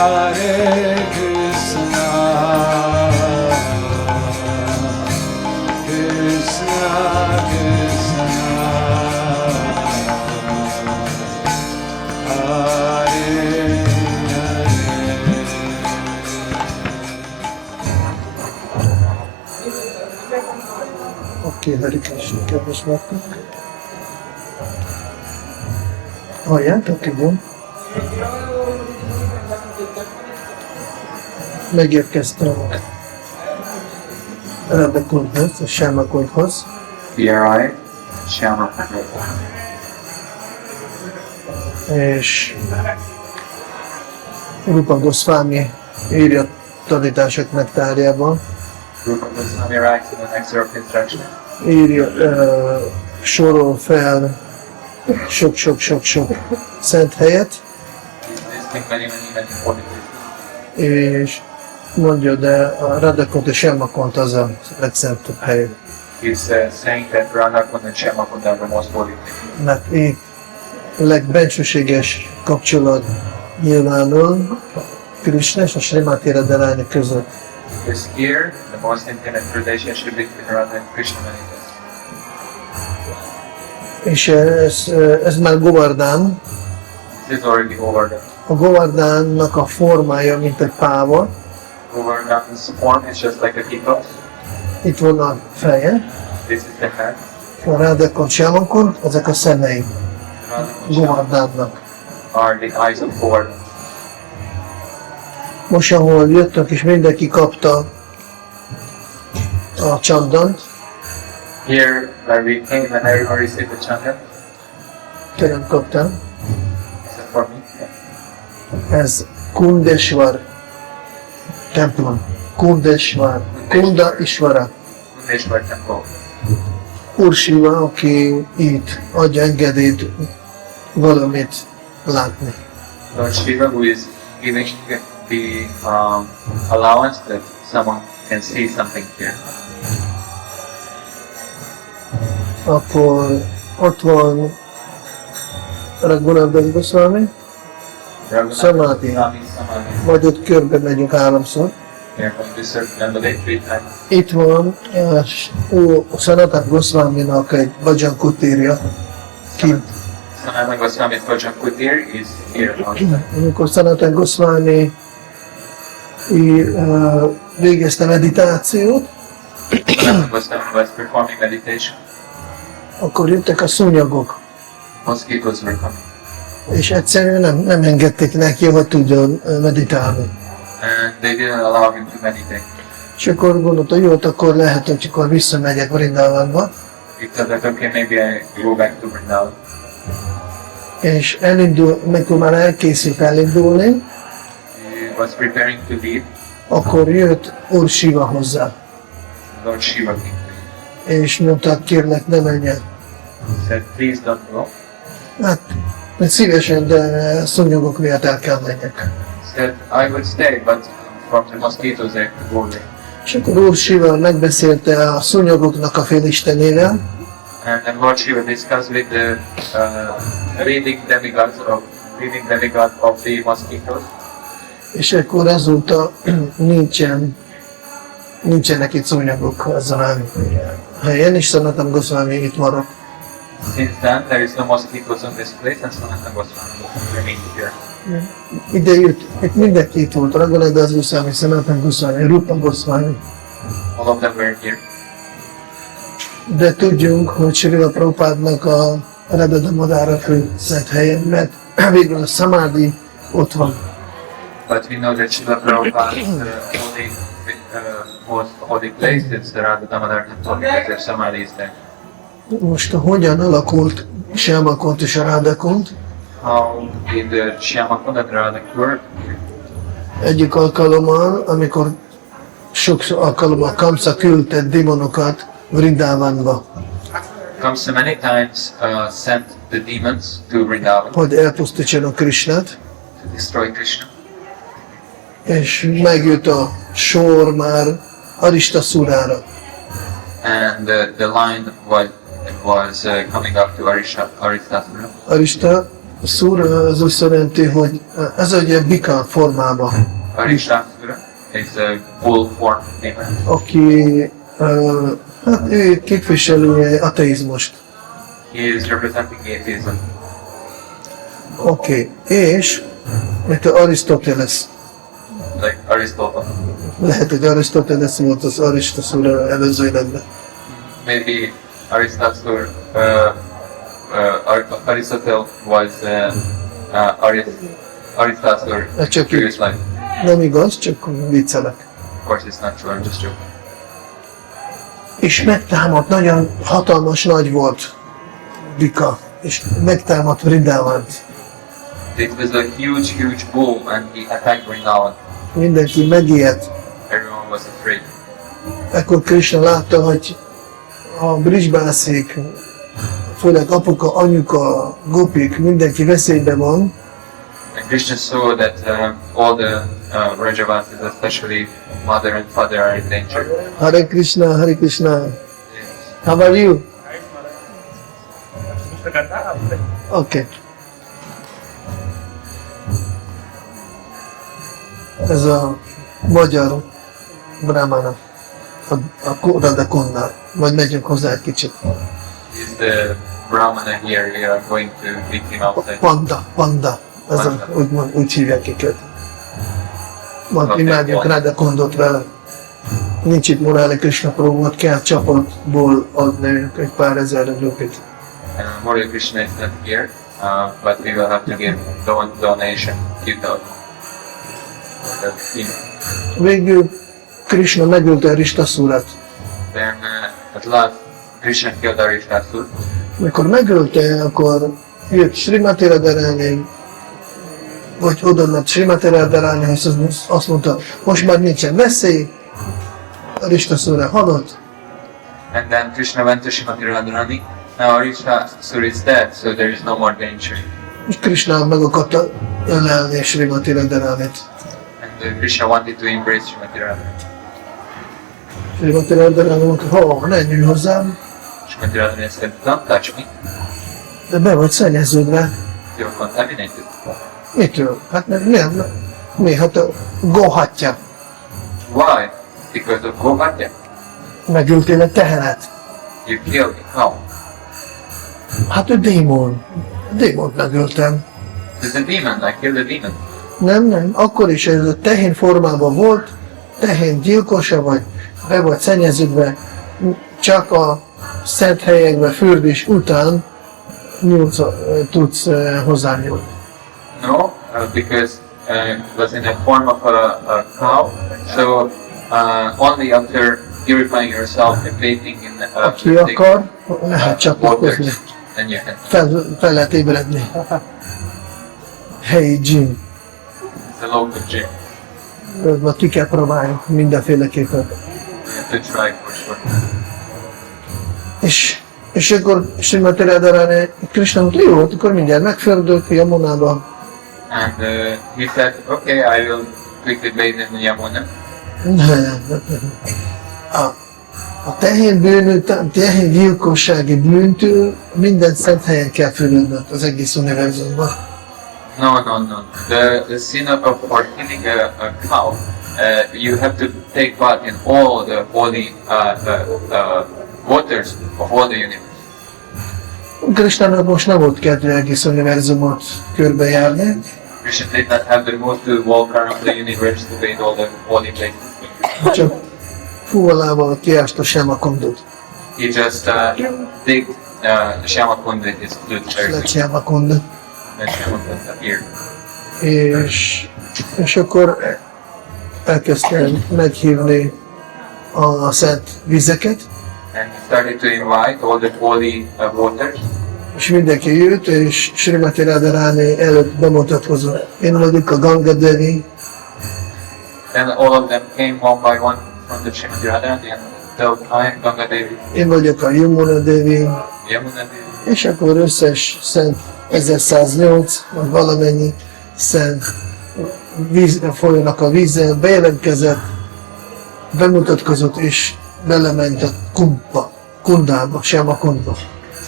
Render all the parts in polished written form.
Hare Krishna, Krishna Krishna, Hare Oké, Hare Krishna, kedves lakók. Halljátok, igen? Megérkeztem Radha Kundhoz, a Shyama Kundhoz. We arrived at Sādhana-Bhakti. És Rupa Gosvāmī írja tanítások nektárjában. Rupa Gosvāmī writes in the next of instruction. Írja, sorol fel sok szent helyet, He's listing many important places. és mondja, de a Radha Kund és Shyama Kund az a legszentebb hely. He's saying that Radha Kunda and Shyama Kunda are the most holy places. Mert itt a legbensőséges kapcsolat nyilvánul Krishna és a Srimati Radharani között. Because here, the most intimate relationship between Radha and Krishna manifests. És ez már Govardhana. This is already Govardhana. A Govardhana-nak a formája, mint egy páva. Govardhana's form is just like a peacock. Itt van a feje. This is the head. A Radha Kund, Shyama Kund, ezek a szemei Radha and Shyama Govardhana-nak. are the eyes of Govardhana. Most, ahol jöttök és mindenki kapta a csandant, Here, where we came and everyone received the chanda, te nem kaptál, except for me. ez Kundeshwar templom. Kundeshwar. Kunda Ishvara. Kundeshwar temple. Úr Shiva, aki itt adja engedélyt valamit látni. Lord Shiva, who is giving the allowance that someone can see something here. Akkor ott van Radha Gosvāmī, Samadhi. Majd ott körbe megyünk 3-szor. Here, going to circumambulate 3 times. Itt van Sanatana Gosvāmīnak egy bhajan kutírja kint. Sādhana Gosvāmī's Bhajan Kutir is here outside. Amikor Sanatana Gosvāmī végezte meditációt, Sādhana Gosvāmī was performing meditation. akkor jöttek a szúnyogok, Mosquitoes were coming. és egyszerűen nem engedték neki, hogy tudjon meditálni. And they didn't allow him to meditate. És akkor gondolta, jó, akkor lehet, hogy akkor visszamegyek Vrindavanba, He said that, okay, maybe I go back to Vrindavan. és amikor már elkészült elindulni, He was preparing to leave. akkor jött Úr Shiva hozzá, Lord Shiva came to him. és mondta, kérlek, ne menjen. He said, please don't go. Hát, szívesen, de szúnyogok miatt el kell menjek. He said, I would stay, but from the mosquitoes I have to go there. És akkor Úr Shiva megbeszélte a szúnyogoknak a félistenével, And then Lord Shiva discussed with the leading demigod of the mosquitoes. és akkor azóta nincsenek itt szúnyogok azon a helyen, és Sanatana Gosvāmī itt maradt. Since then, there is no mosquitoes on this place, and Sādhana Gosvāmī remained here. Ide jött, itt mindenki itt volt, Radha Gosvāmī, Sanatana Gosvāmī, Rupa Gosvāmī. All of them were here. De tudjunk, hogy Srila Prabhupádnak a Radha Damodára fő szent helyen, mert végül a Samadhi ott van. But we know that Srila Prabhupada's most holy place is the Radha Damodar temple because their samadhi is there. Most hogyan alakult Shyama Kund és a Radha Kund? How did the Shyama Kunda and Radha work? Egyik alkalommal, amikor sok alkalommal Kamsa küldte démonokat Vrindavanba, Kamsa many times sent the demons to Vrindavan hogy elpusztítsanak Krishnát, to destroy Krishna. és megjött a sor már Arista Szurára. And the line was coming up to Aristasura. Arista Szúr az úgy jelenti, hogy ez egy ilyen bika formában, Aristasura is a bull form demon. aki hát ő képviselője ateizmust. He is representing atheism. Oké, és mint Arisztoteles. Like Aristotle. Lehet, hogy Arisztoteles volt az Arisztoszúra előző életben. Maybe Aristotle Aristotle was Aristotle Csak previous így. life. Nem igaz, csak viccelek. Of course it's not true, I'm just joking. És megtámadt, nagyon hatalmas nagy volt bika, és megtámadt Vrindávant. It was a huge bull and he attacked Vrindavan. Mindenki megijedt. Everyone was afraid. Ekkor Krisna látta, hogy a brizsbászék, főleg apuka, anyuka, gopik, mindenki veszélyben van, And Krishna saw that all the Rajavasis, especially mother and father, are in danger. Hare Krishna, Hare Krishna. How are you? Okay. Ez a magyar brahmana, a Radha Kunda. Majd megyünk hozzá egy kicsit. He's the Brahmana here, we are going to meet him outside. Panda. Ez a, úgy hívják őket. Majd imádjuk Radha Kundot vele. Nincs itt Murali Krishna Prabhu, kell csapatból adni egy pár ezer rupit. Murali Krishna is not here, but we will have to give donation, give the team. Végül Krishna megölte Ristasúrat. Then at last Krishna killed Aristasura. Mikor megölte, akkor jött Srimati Radharani, vagy oda ment Srimati Radharanihoz, azt mondta, most már nincsen veszély, Ristasúra halott, And then Krishna went to Srimati Radharani. Now Aristasura is dead, so there is no more danger. és Krishna meg akarta ölelni Srimati Radharanit. And Krishna wanted to embrace Srimati Radharani. Srimati Radharani mondta, ne nyújj hozzám, Srimati Radharani said, don't touch me, de be vagy szennyeződve. you're contaminated. Mitől? Hát nem. Mi? Hát a Gohatya. Why? Because of Govardhana. Megöltél egy tehenet. You killed me. How? Hát ő démon. Démont megöltem. It's a demon, I killed a demon. Nem, akkor is ez a tehén formában volt, tehén gyilkosa vagy, be vagy szennyeződve, csak a szent helyekbe fürdés után tudsz hozzányúlni. No, because it was in the form of a cow, so only after purifying yourself and bathing in Aki akar, lehet csatlakozni, waters, then you can. fel lehet ébredni. Helyi gym. It's a local gym. Ki kell próbálni mindenféleképpen. You have to try for sure. És akkor Srimati Radharani, Krishna mondta, jó, akkor mindjárt megfürdök Yamunába. And he said, okay, I will quickly bathe in Yamuna. A tehén gyilkossági bűntől minden szent helyen kell fürödnöd az egész univerzumban. No. The sin for killing a cow, you have to take part in all the holy waters of all the universe. Krishnának most nem volt kedve egész univerzumot körbejárni, Krishna did not have the mood to walk around the universe to bathe all the holy places. csak fúvalával kiásta Syamakundot. He just digged Shyamakunda with his flute És very lett quick. Syamakunda. Then Shyamakunda appeared. És akkor elkezdte meghívni a szent vizeket, And he started to invite all the holy waters. és mindenki jött, és Srimati Radharani előtt bemutatkozott. Én vagyok a Ganga Devi, Then all of them came one by one from the Srimati Radharani and told, I am Ganga Devi, én vagyok a Yamuna Devi, Yamuna Devi. és akkor összes szent 1108, vagy valamennyi szent folyónak a vízzel bejelentkezett, bemutatkozott, és belement a Kundába, Syamakundba.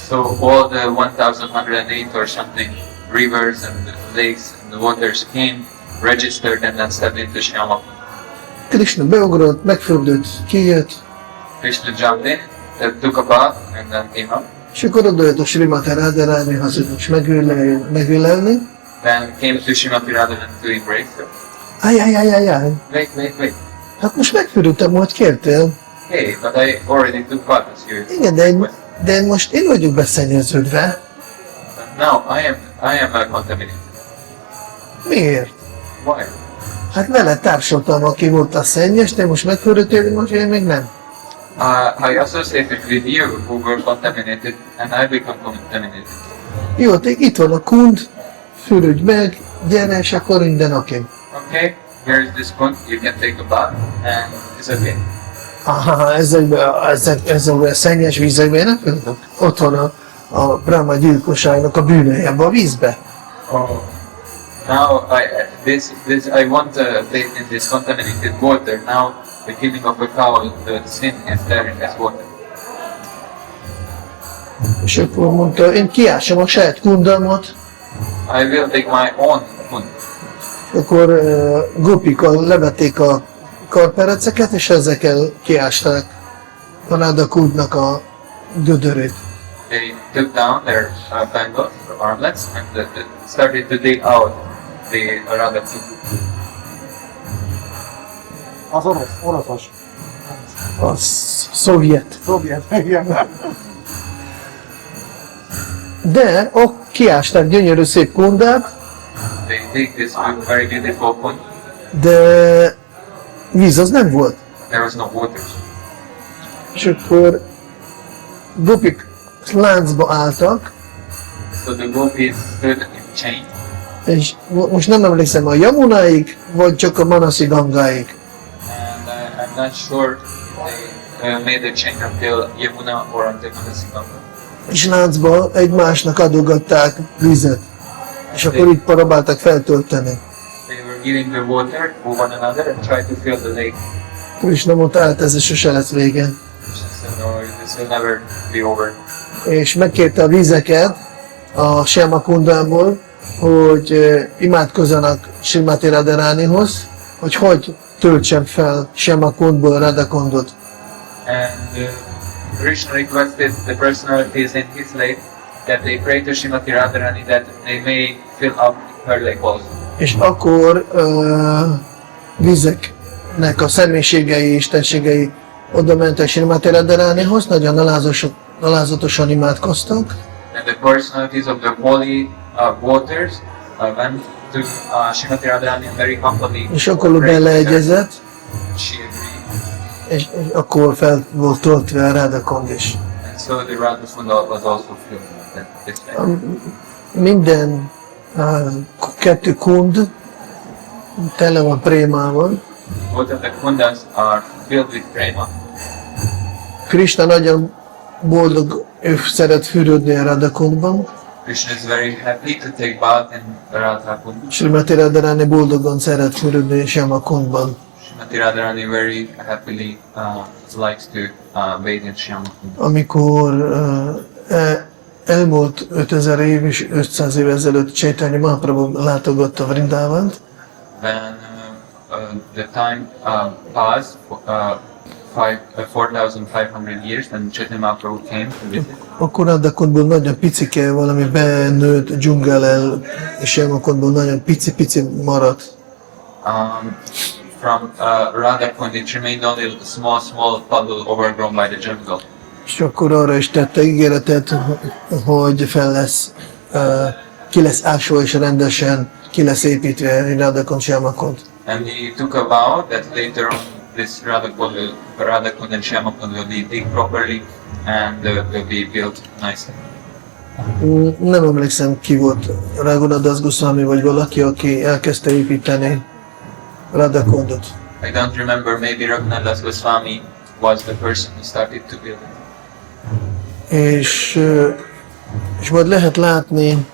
So all the 1108 or something rivers and lakes and the waters came, registered and then stepped into Shyama Kunda. Krishna beugrott, megfürdött, kijött, Krishna jumped in, took a bath and then came up. és akkor odajött a Srimati Radharanihoz, hogy most megülelni. Then came to Srimati Radha to embrace her. Ajjajjajjajjaj, Wait. hát most megfürdöttem, ahogy kértél. Hey, but I already took bath as you Igen, requested. de most én vagyok beszennyeződve. But now I am contaminated. Miért? Why? Hát vele társultam, aki volt a szennyes, te most megfürdöttél, most én még nem. I associated with you who were contaminated and I become contaminated. Jó, itt van a kund, fürödj meg, gyere, és akkor minden oké. Okay, here is this kund, you can take a bath and it's okay. Aha, ezekben a szennyes vízekben nem fürdök. Ott van a Brahma gyilkosságnak a bűne ebbe a vízbe. Oh. Now I want to bathe in this contaminated water. Now the killing of a cow, the sin is there in this water. És akkor mondta, én kiásom a saját kundamat, I will take my own kund. akkor gopika levették a karpereceket, és ezekkel kiásták a Radha kundnak a gödörét. They took down their bangles or armlets and started to dig out the Radha kund. Az oroszos. A szovjet. Szovjet, igen. De ott kiásták gyönyörű szép kundát, They dig this very beautiful kund. de víz az nem volt. There was no water. És akkor gopik láncba álltak, So the gopis stood in chain. és most nem emlékszem a Yamunáig, vagy csak a Manasi Gangáig. And I'm not sure they made the chain until Yamuna or until Manasika. És láncba egymásnak adogatták vizet. És akkor itt próbáltak feltölteni. They were giving the water to one another and tried to fill the lake. Krishna mondta, hát ez sose lesz vége. Krishna said, no, this will never be over. És megkérte a vízeket a Shyama Kundából, hogy imádkozzanak Srimati Radharanihoz, hogy töltsem fel Shyama Kundból Radha Kundot. And Krishna requested the personalities in his lake that they pray to Srimati Radharani that they may fill up her lake also. És akkor vizeknek a személyiségei, istenségei oda mentek Srimati Radharanihoz, nagyon alázatosan imádkoztak, And the personalities of the holy waters went to Srimati Radharani and very humbly és akkor ő prayed to her. beleegyezett, She agreed. és akkor fel volt töltve a Radha Kund is. And so the Radha Kunda was also filled with this way. Minden kettő kund tele van prémával. Both of the kundas are filled with prema. Krishna nagyon boldog, ő szeret fürödni a Radha Kundban. Krishna is very happy to take bath in Radha Kunda. Srimati Radharani boldogan szeret fürödni Shyama Kundban. Srimati Radharani very happily likes to bathe in Shyama Kunda. Amikor elmúlt 5000 év és 500 év ezelőtt Chaitanya Mahaprabhu látogatta Vrindávant, When the time passed, 4,500 years, and Chaitanya Mahaprabhu came to visit. akkor Radha Kundból nagyon picike, valami benőtt dzsungelel, és Shyama Kundból nagyon pici maradt. From Radha Kund, it remained only a small puddle overgrown by the jungle. És akkor arra is tette ígéretet, hogy ki lesz ásva és rendesen ki lesz építve Radha Kund, Shyama Kund. And he took a vow that later on this Radha Kund and Shyama Kund will be dig properly and will be built nicely. Nem emlékszem, ki volt, Raghunath Gosvāmī vagy valaki, aki elkezdte építeni Radha Kundot. I don't remember, maybe Raghunath Gosvāmī was the person who started to build it. És majd lehet látni,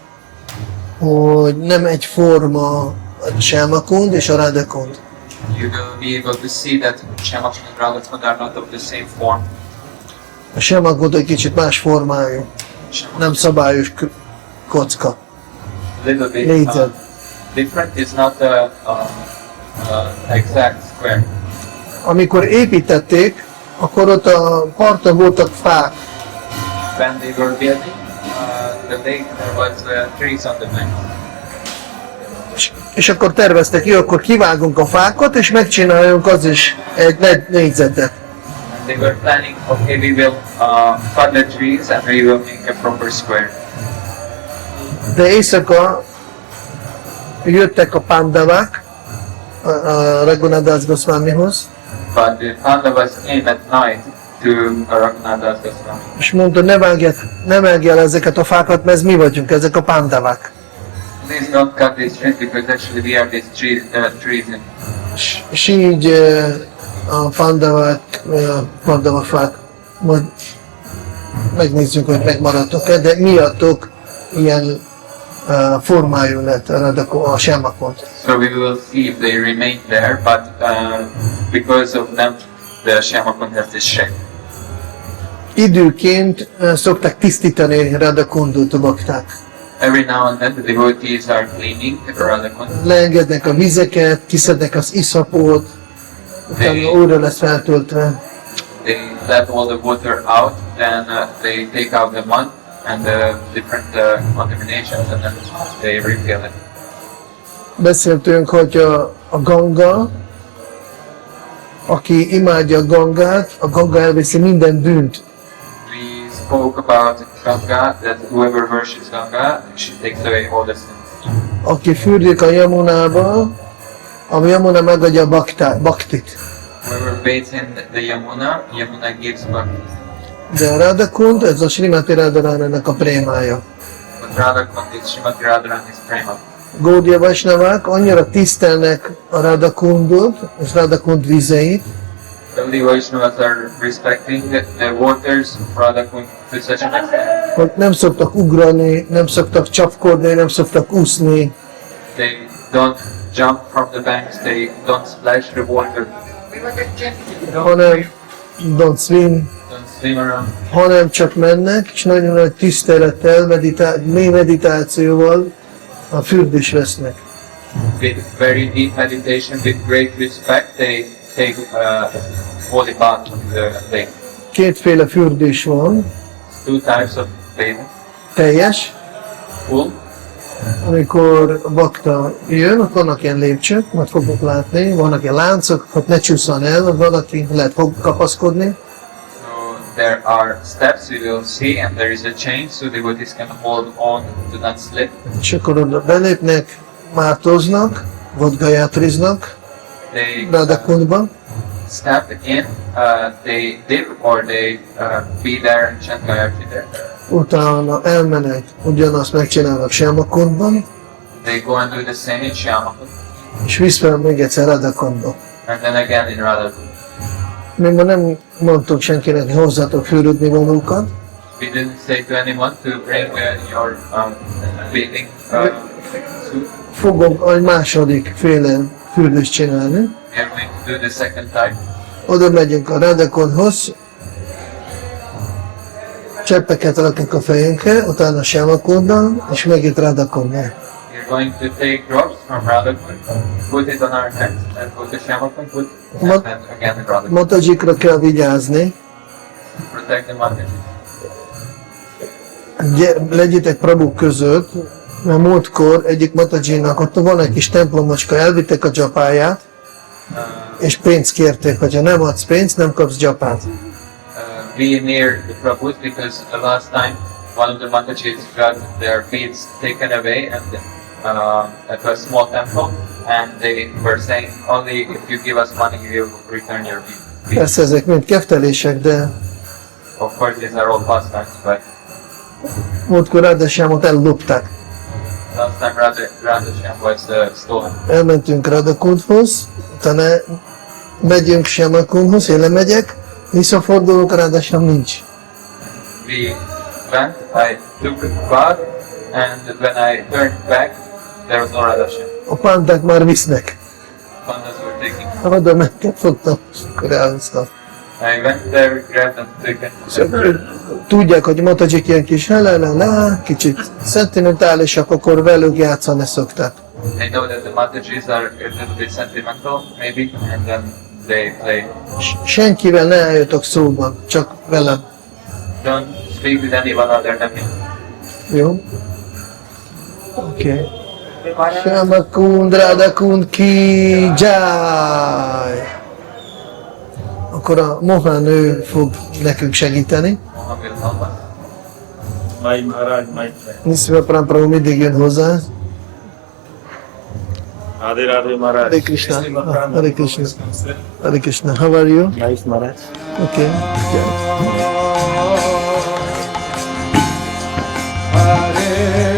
hogy nem egyforma a Shyama Kund és a Radha Kund. You will be able to see that Shyama Kund and Radha Kund are not of the same form. A Shyama Kund egy kicsit más formájú, nem szabályos kocka. little bit négyzet. different. It's not a exact square. Amikor építették, akkor ott a parton voltak fák, When they were building the lake, there was trees on the bank. és akkor terveztek, jó, akkor kivágunk a fákat, és megcsináljunk az is egy négyzetet. And they were planning, okay, we will cut the trees and we will make a proper square. De éjszaka jöttek a pándavák a Raghunadas Gosvāmīhoz, But the Pandavas came at night to Raghunadas Gosvāmī. és mondta, ne vágjál ezeket a fákat, mert ez mi vagyunk, ezek a pándavák. Please don't cut these trees because actually we are these trees in. És így a pandava fák, majd megnézzük, hogy megmaradtok-e, de miattok ilyen formájú lett a sámakont. So we will see if they remain there, but because of them, the Shamakund has this shape. Időként szokták tisztítani Radha Kundut a bakták. Every now and then the devotees are cleaning Radha Kund. Leengednek a vizeket, kiszednek az iszapot, utána újra lesz feltöltve. They let all the water out, then they take out the mud and the different contaminations, and then they refill it. Beszéltünk, hogy a Ganga, aki imádja a Ganga elviszi minden bűnt. We spoke about Ganga, that whoever worships Ganga, she takes away all the sins. Aki fürdik a Yamunába, a Yamuna megadja a Bhaktit. Whoever bathes in the Yamuna, Yamuna gives Bhakti. De a Radha Kund, ez a Srimati Radharānának a prémája. But Radha Kund is Srimati Radharani's prema. Gaudiya Vaisnavák annyira tisztelnek a Radha Kundot, és Radha Kund vizeit, The Vaishnavas are respecting the waters of Radha Kund to such an extent. hogy nem szoktak ugrani, nem szoktak csapkodni, nem szoktak úszni, They don't jump from the banks, they don't splash the water, hanem don't swim, don't swim around. hanem csak mennek, és nagyon nagy tisztelettel, mély meditációval a fürdés vesznek. With very deep meditation, with great respect, they take holy bath in the lake. Kétféle fürdés van, Two types of bathing. teljes, Full, amikor a bakta jön, ott vannak ilyen lépcsők, majd fogok látni, vannak ilyen láncok, hogy ne csúszson el, valaki lehet kapaszkodni, so there are steps we will see, and there is a chain, so the devotees can hold on to not slip. és akkor oda belépnek, mátoznak, vagy gajátriznak, They Radha Kundban, step in, they dip, or they be there and chant Gayatri there. utána elmenek, ugyanazt megcsinálnak Shyama Kundban, They go and do the same in Shyamakund, és vissza még egyszer Radha Kundba. and then again in Radha Kund. Mi ma nem mondtuk senkinek, hogy hozzátok fürödni valókat, We didn't say to anyone to bring your bathing suit. fogom egy második féle fürdést csinálni. We are going to do the second type. Oda megyünk a Radha Kundhoz, cseppeket rakunk a fejünkre, utána Shyama Kundban, és megint Radha Kundban. We are going to take drops from Radha Kund, put it on our hands, and go to Shyamakund, put What? and then again in Radha Kund. Matajikra kell vigyázni, Protect the Mataji. legyetek Prabhu között, mert múltkor egyik Matajinak ott van egy kis templomocska, elvittek a dzsapáját, és pénzt kérték, hogyha nem adsz pénzt, nem kapsz dzsapát. Be near the Prabhus, because the last time one of the Matajis got their beads taken away and at a small temple, and they were saying only if you give us money we will return your beads. Persze ezek mind keftelések, de Of course these are all pastimes, but múltkor Radhasyámot ellopták. last time Radha was stolen. Elmentünk Radha Kundhoz, utána megyünk Shyama Kundhoz, én lemegyek, visszafordulunk, Radhasyám nincs. We went, I took a bath, and when I turned back, there was no Radha. A pándák már visznek. Pandas were taking. Oda mentem, fogtam, és akkor elhoztam. I went there, grabbed and took it. És akkor tudják, hogy Matajik ilyen kis kicsit szentimentálisak, akkor velük játszani szoktak. They know that the Matajis are a little bit sentimental, maybe, and then they play. Senkivel ne álljatok szóba, csak velem. Don't speak with anyone other than me. Jó? Oké. Shama Kund, Radha Kund ki jai. Akkor a Mohan ő fog nekünk segíteni. Mohan will help us. My Maharaj, my friend. Nisva Prabhu mindig jön hozzá. Radhe Radhe Maharaj. Hare Krishna. Hare Krishna. Hare Krishna. How are you? Nice Maharaj. Okay. Hare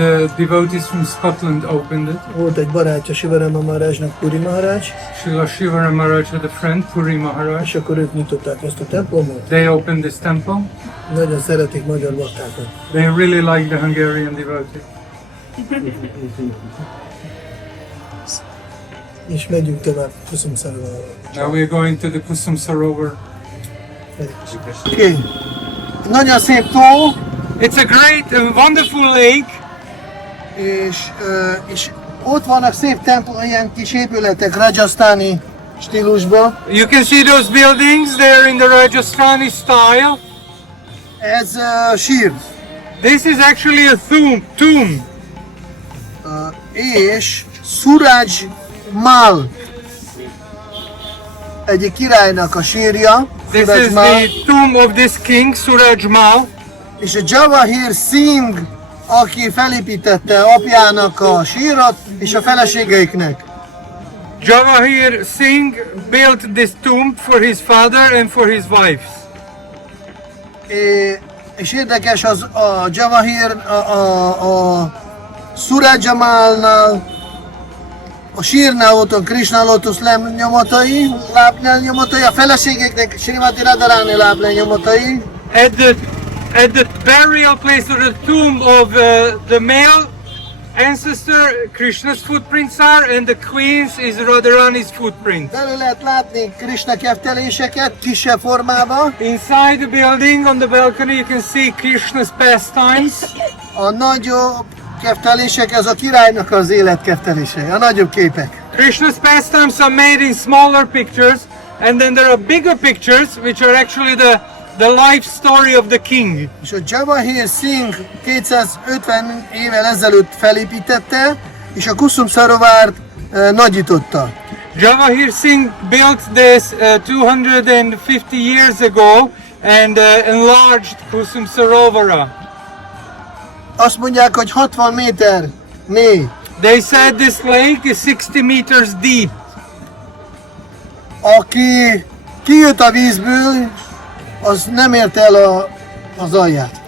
The devotees from Scotland opened it. Volt egy barátja Sivarama Maharajnak, Puri Maharaj, Srila Shivara Maharaj had a friend, Puri Maharaj. és akkor ők nyitották ezt a templomot. They opened this temple. Nagyon szeretik magyar baktákat. They really like the Hungarian devotees. És megyünk tovább Kusum Sarovarra. Now we are going to the Kusum Sarovar. Oké. Nagyon szép tó, It's a great and wonderful lake. és ott vannak szép templom, ilyen kis épületek rajasztáni stílusban. You can see those buildings, they're in the Rajasthani style. Ez sír. This is actually a tomb. És Suraj Mal egyik királynak a sírja, This Suraj is Mal, the tomb of this king, Suraj Mal. és a Javahir Singh, aki felépítette apjának a sírat, és a feleségeiknek. Javahir Singh built this tomb for his father and for his wives. És érdekes az a Javahir, a Suraj Malnál, a sírnál ott a Krishna Lotus lábnyomatai, a feleségeknek Srimati Radharani lábnyomatai. At the burial place or the tomb of the male ancestor, Krishna's footprints are, and the queen's is Radharani's footprint. Belül lehet látni Krishna kefteléseket kisebb formában. Inside the building, on the balcony, you can see Krishna's pastimes. A nagyobb keftelések, ez a királynak az életkeftelései, a nagyobb képek. Krishna's pastimes are made in smaller pictures, and then there are bigger pictures, which are actually the life story of the king. És a Javahir Singh 250 évvel ezelőtt felépítette, és a Kusum Sarovárt nagyította. Javahir Singh built this 250 years ago, and enlarged Kusum Sarovara. Azt mondják, hogy 60 méter mély. They said this lake is 60 meters deep. Aki kijött a vízből, az nem ért el az alját.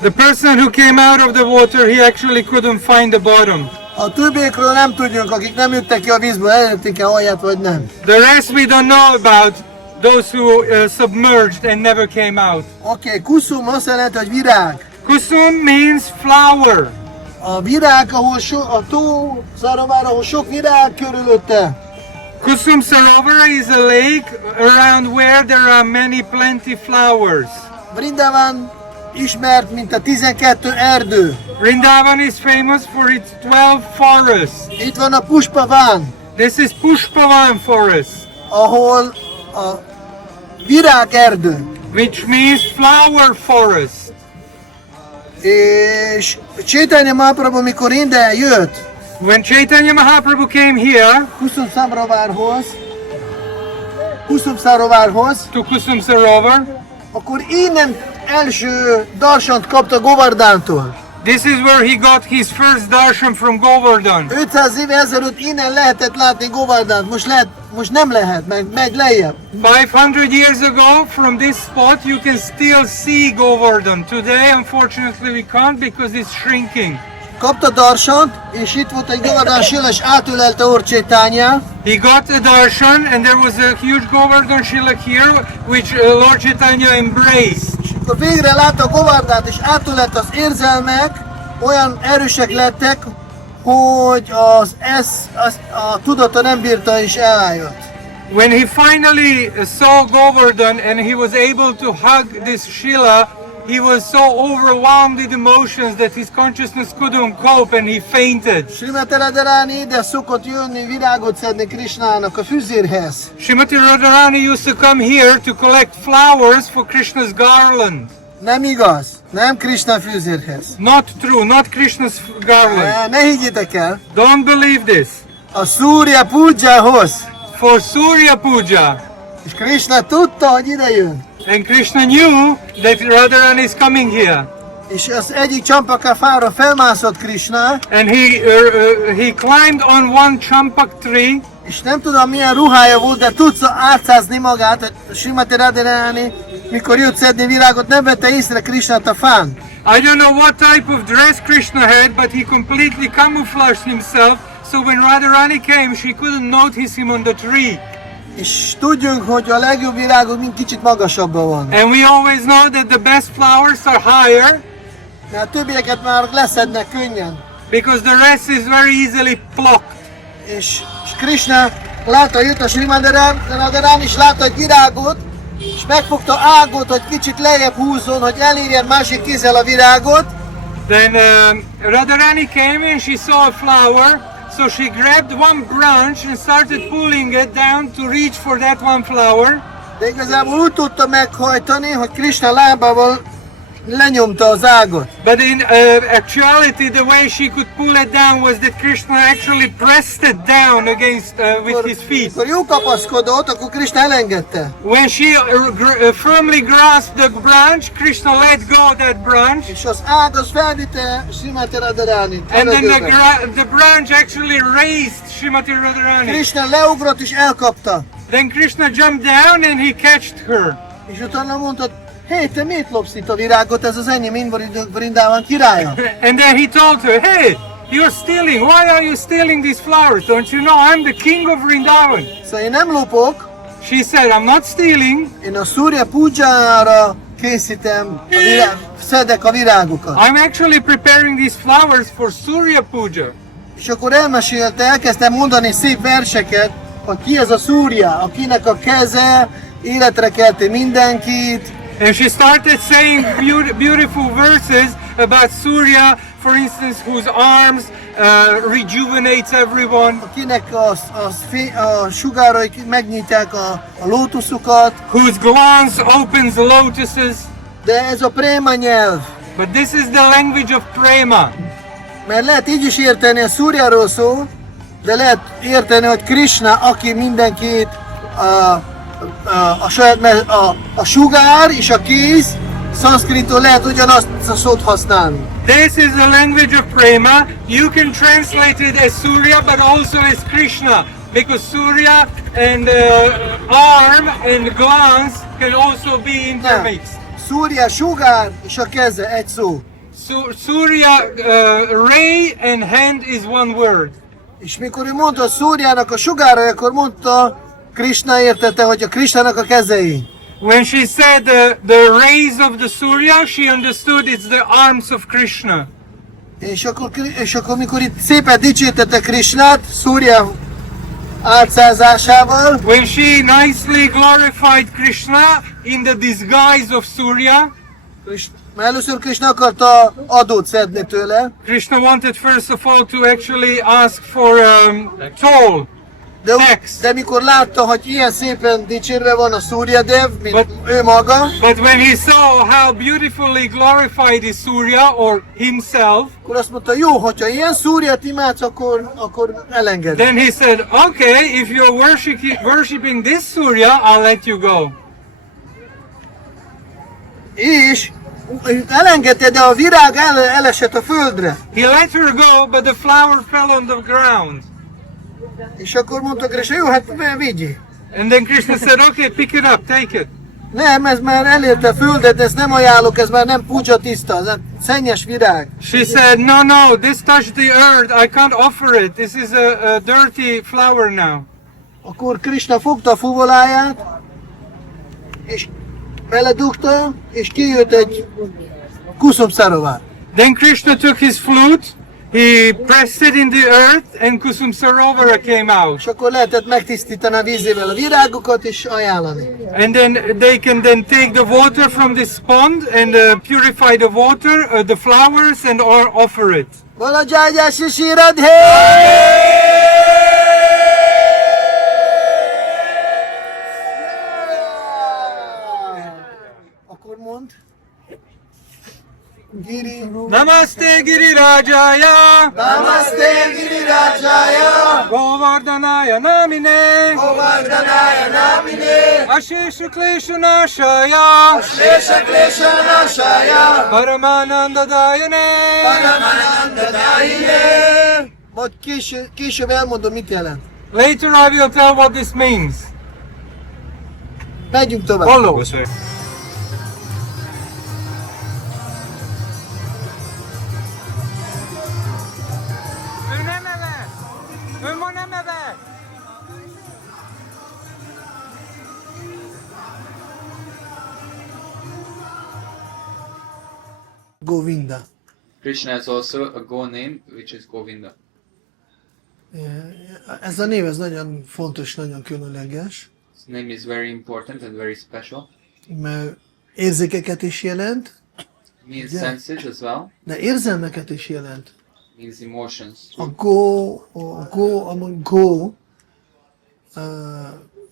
The person who came out of the water, he actually couldn't find the bottom. A többiekről nem tudjunk, akik nem jöttek ki a vízből, elérték-e alját vagy nem. The rest we don't know about, those who submerged and never came out. Oké, Kusum azt jelenti, hogy virág. Kusum means flower. A virág, ahol a tó Sarovar, ahol sok virág körülötte. Kusum Sarovara is a lake around where there are many plenty flowers. Vrindavan ismert, mint a 12 erdő. Vrindavan is famous for its 12 forests. Itt van a Pushpavan, This is Pushpavan forest, ahol a virágerdő. which means flower forest. És Chaitanya Mahaprabhu, mikor ide jött, When Chaitanya Mahaprabhu came here Kusum Sarovarhoz, to Kusum Sarovar, akkor innen első darsant kapta Govardhantól. this is where he got his first darshan from Govardhana. 500 éve ezelőtt innen lehetett látni Govardhant, most nem lehet, meg megy lejjebb. 500 years ago, from this spot, you can still see Govardhana. Today, unfortunately, we can't because it's shrinking. Kapta darsant, és itt volt egy Govardhana Sila, és átölelte Úr Chaitanya. He got a darshan, and there was a huge Govardhana Shilak here, which Lord Chaitanya embraced. Akkor végre látta Govardhant, és átölelt az érzelmek, olyan erősek lettek, hogy a tudata nem bírta, és elájött. When he finally saw Govardhana and he was able to hug this Shila, he was so overwhelmed with emotions that his consciousness couldn't cope and he fainted. Srimati Radharani ide szokott jönni virágot szedni Krishnának a füzérhez. Srimati Radharani used to come here to collect flowers for Krishna's garland. Nem igaz, nem Krishna füzérhez. Not true, not Krishna's garland. Ne higgyétek el, Don't believe this. a Surya Pujához. For Surya Puja. És Krishna tudta, hogy ide jön. And Krishna knew that Radharani is coming here. És az egyik csampaka fára felmászott Krishna, And he climbed on one champak tree. és nem tudom milyen ruhája volt, de tudsz átszázni magát, a Srimati Radharani, mikor jött szedni virágot, nem vette észre Krishnát a fán. I don't know what type of dress Krishna had, but he completely camouflaged himself, so when Radharani came, she couldn't notice him on the tree. És tudjunk, hogy a legjobb virágok mind kicsit magasabban van. And we always know that the best flowers are higher, Mert a többieket már leszednek könnyen. because the rest is very easily plucked. És Krishna látta, jött a Srimati Radharani, és látta egy virágot, és megfogta ágot, hogy kicsit lejjebb húzzon, hogy elérjen másik kézzel a virágot. Then Radharani came and she saw a flower, so she grabbed one branch and started pulling it down to reach for that one flower. De igazából úgy tudta meghajtani, hogy Krishna lábával lenyomta az ágot. But in actuality, the way she could pull it down was that Krishna actually pressed it down against with his feet. Amikor jó kapaszkodott, akkor Krishna elengedte. When she firmly grasped the branch, Krishna let go that branch, És az ág az felvitte Srimati Radharani. and then the branch actually raised Srimati Radharani. Krishna leugrott és elkapta. Then Krishna jumped down and he catched her. És utána mondta, hé, te miért lopsz itt a virágot, ez az enyém, én vagyok Vrindavan királya. And then he told her, hey, you're stealing. Why are you stealing these flowers? Don't you know I'm the king of Vrindavan? Szóval én nem lopok, She said, I'm not stealing. én a Surya Pujára készítem, szedek a virágokat. I'm actually preparing these flowers for Surya Puja. És akkor elkezdtem mondani szép verseket, hogy ki ez a Surya, akinek a keze életre kelti mindenkit. And she started saying beautiful verses about Surya, for instance, whose arms rejuvenates everyone, Akinek a sugárai megnyitják a lótuszukat, whose glance opens lotuses. de ez a préma nyelv. But this is the language of prema. Mert lehet így is érteni, a Surjáról szól, de lehet érteni, hogy Krishna, aki mindenkit a sugár és a kéz, szanszkriton lehet ugyanazt a szót használni. This is the language of prema. You can translate it as Surya, but also as Krishna, because Surya and arm and glance can also be intermixed. Szúrja, sugár és a keze, egy szó. Surya, ray and hand is one word. És mikor ő mondta a Szúrjának a sugára, akkor mondta Krishna, értette, hogy a Krishnának a kezei. When she said the rays of the Surya, she understood it's the arms of Krishna. És akkor mikor itt szépen dicsértette Krishnát, Szúrja álcázásával, When she nicely glorified Krishna in the disguise of Surya, mert először Krishna akarta adót szedni tőle, Krishna wanted first of all to actually ask for toll, tax. de mikor látta, hogy ilyen szépen dicsérve van a Surya Dev, mint ő maga, But when he saw how beautifully glorified is Surya or himself, akkor azt mondta, jó, hogyha ilyen Szúrját imádsz, akkor elengedem. then he said, okay, if you're worshipping this Surya, I'll let you go. És elengedte, de a virág elesett a földre. He let her go, but the flower fell on the ground. És akkor mondta Krishna, jó, hát vigyél. And then Krishna said, okay, pick it up, take it. Nem, ez már elérte a földet, ezt nem ajánlok, ez már nem puja tiszta, ez szennyes virág. She said, no, this touched the earth, I can't offer it. This is a dirty flower now. Akkor Krishna fogta a fuvoláját, és beledugta, és kijött egy kuszumszarovár. Then Krishna took his flute, he pressed it in the earth, and Kusum Sarovara came out. És akkor lehetett megtisztítani a vízével a virágokat, és ajánlani. And then they can then take the water from this pond and purify the water, the flowers, and offer it. Valajájá Sisiradhé! Akkor mond. Giri. Namaste Girirajaya, Namaste Girirajaya, Govardhanaya Namine, Govardhanaya Namine, Ashesha Klesha Nashaya, Shesha Klesha Nashaya, Paramananda Dayane. Paramananda Dayine. Majd később elmondom, mit jelent. Later I will tell what this means. Megyünk tovább. Follow. Govinda. Krishna has also a Go name, which is Govinda. Ez a név ez nagyon fontos, nagyon különleges, His name is very important and very special. mert érzékeket is jelent, Means Yeah. senses as well. de érzelmeket is jelent. Means emotions. A go,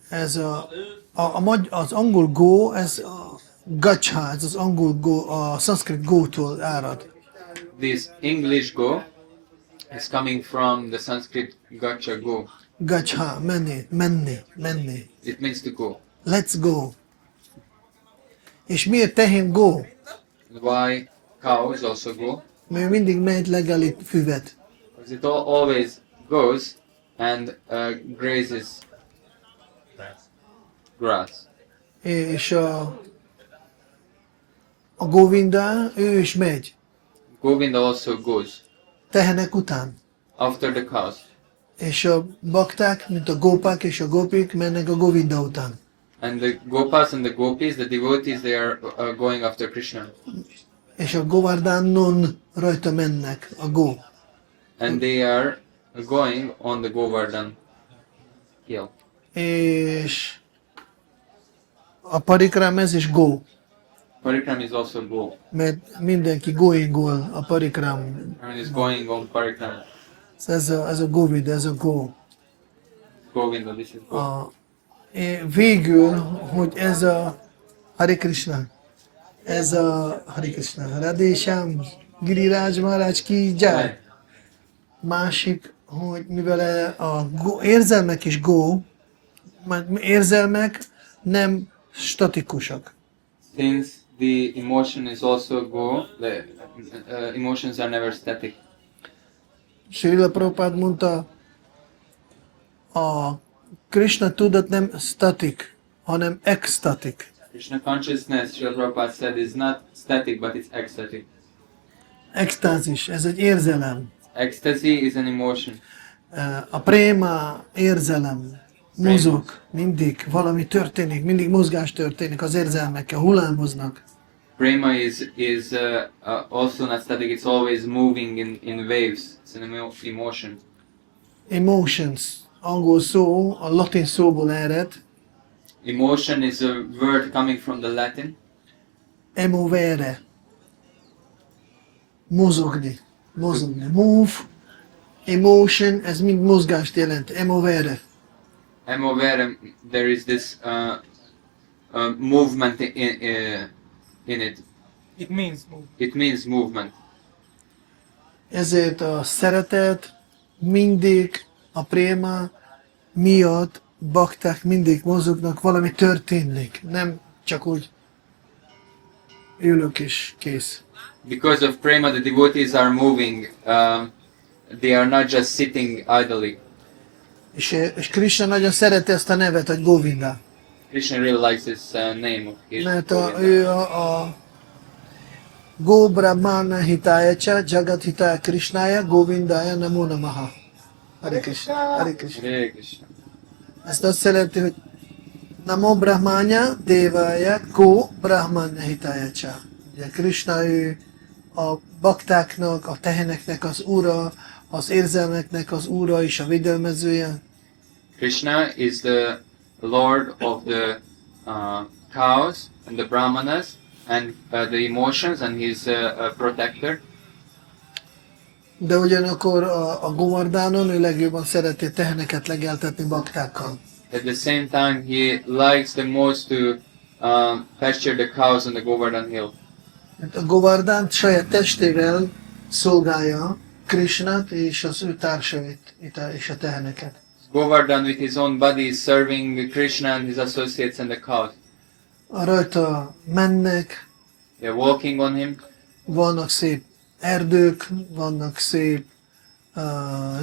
ez az angol go, ez a gacha, ez az angol go, a szanszkrit go-tól árad. This English Go is coming from the Sanskrit Gacha Go. Gacha, menni. It means to go. Let's go. És miért tehén go? And why cow is also go? Mert mindig megy legelé füvet. Because it always goes and grazes grass. És a Govinda, ő is megy. Govinda also goes Tehenek után. after the cows. És a bakták, mint a gópák és a gópik mennek a Govinda után. And the Gopas and the Gopis, the devotees, they are going after Krishna. És a Govardhanon rajta mennek, a go. And they are going on the Govardhana hill. És a parikram ez is go. Parikram is also go. Mert mindenki goingol a parikram. I mean, it's going on Parikram. Ez a Govinda, ez a go. Govinda, this is go. Végül, hogy ez a Hare Krishna, ez a Hare Krishna, Radhéshám, Giriraj Maharaj ki jai. Másik, hogy mivel a érzelmek is go, érzelmek nem statikusak. Since the emotion is also the emotions are never static. Srila Prabhupád mondta, a Krishna tudat nem statik, hanem extatik. Krishna consciousness, Srila Prabhupada said, is not static, but it's ecstatic. Extázis, ez egy érzelem. Ecstasy is an emotion. A préma érzelem, mozog, mindig valami történik, mindig mozgás történik, az érzelmekkel hullámoznak. Prema is also not static, it's always moving in waves. It's an emotion. Emotions, angol szó, a latin szóból ered, Emotion is a word coming from the Latin. emovere, mozogni. Move, emotion, ez mind mozgást jelent, emovere. Emovere, there is this movement in it. It means move. It means movement. Ezért a szeretet mindig, a préma miatt bakták mindig mozognak, valami történik, nem csak úgy ülök és kész. Because of prema, the devotees are moving. They are not just sitting idly. És Krishna nagyon szereti ezt a nevet, hogy Govinda. Krishna really likes this name of his. Mert Govinda. ő a Go Brahmana Hitaya Cha, Jagat Hitaya Krishnaya, Govindaya Namo Namaha. Hare Krishna, Hare Krishna. Hare Krishna. Ezt azt jelenti, hogy Namo Brahmanya Devaya Go Brahmana Hitaya Cha. Ugye Krishna ő a baktáknak, a teheneknek az ura, az érzelmeknek az ura és a védelmezője. Krishna is the lord of the cows and the brahmanas and the emotions, and he's a protector. De ugyanakkor a Govardhanon ő legjobban szereti teheneket legeltetni baktákkal. At the same time, he likes the most to pasture the cows on the Govardhan hill. A Govardhan saját testével szolgálja Krishnát és az ő társait és a teheneket. Govardhan with his own body is serving Krishna and his associates and the cows. Rajta mennek, They're walking on him. vannak szép erdők, vannak szép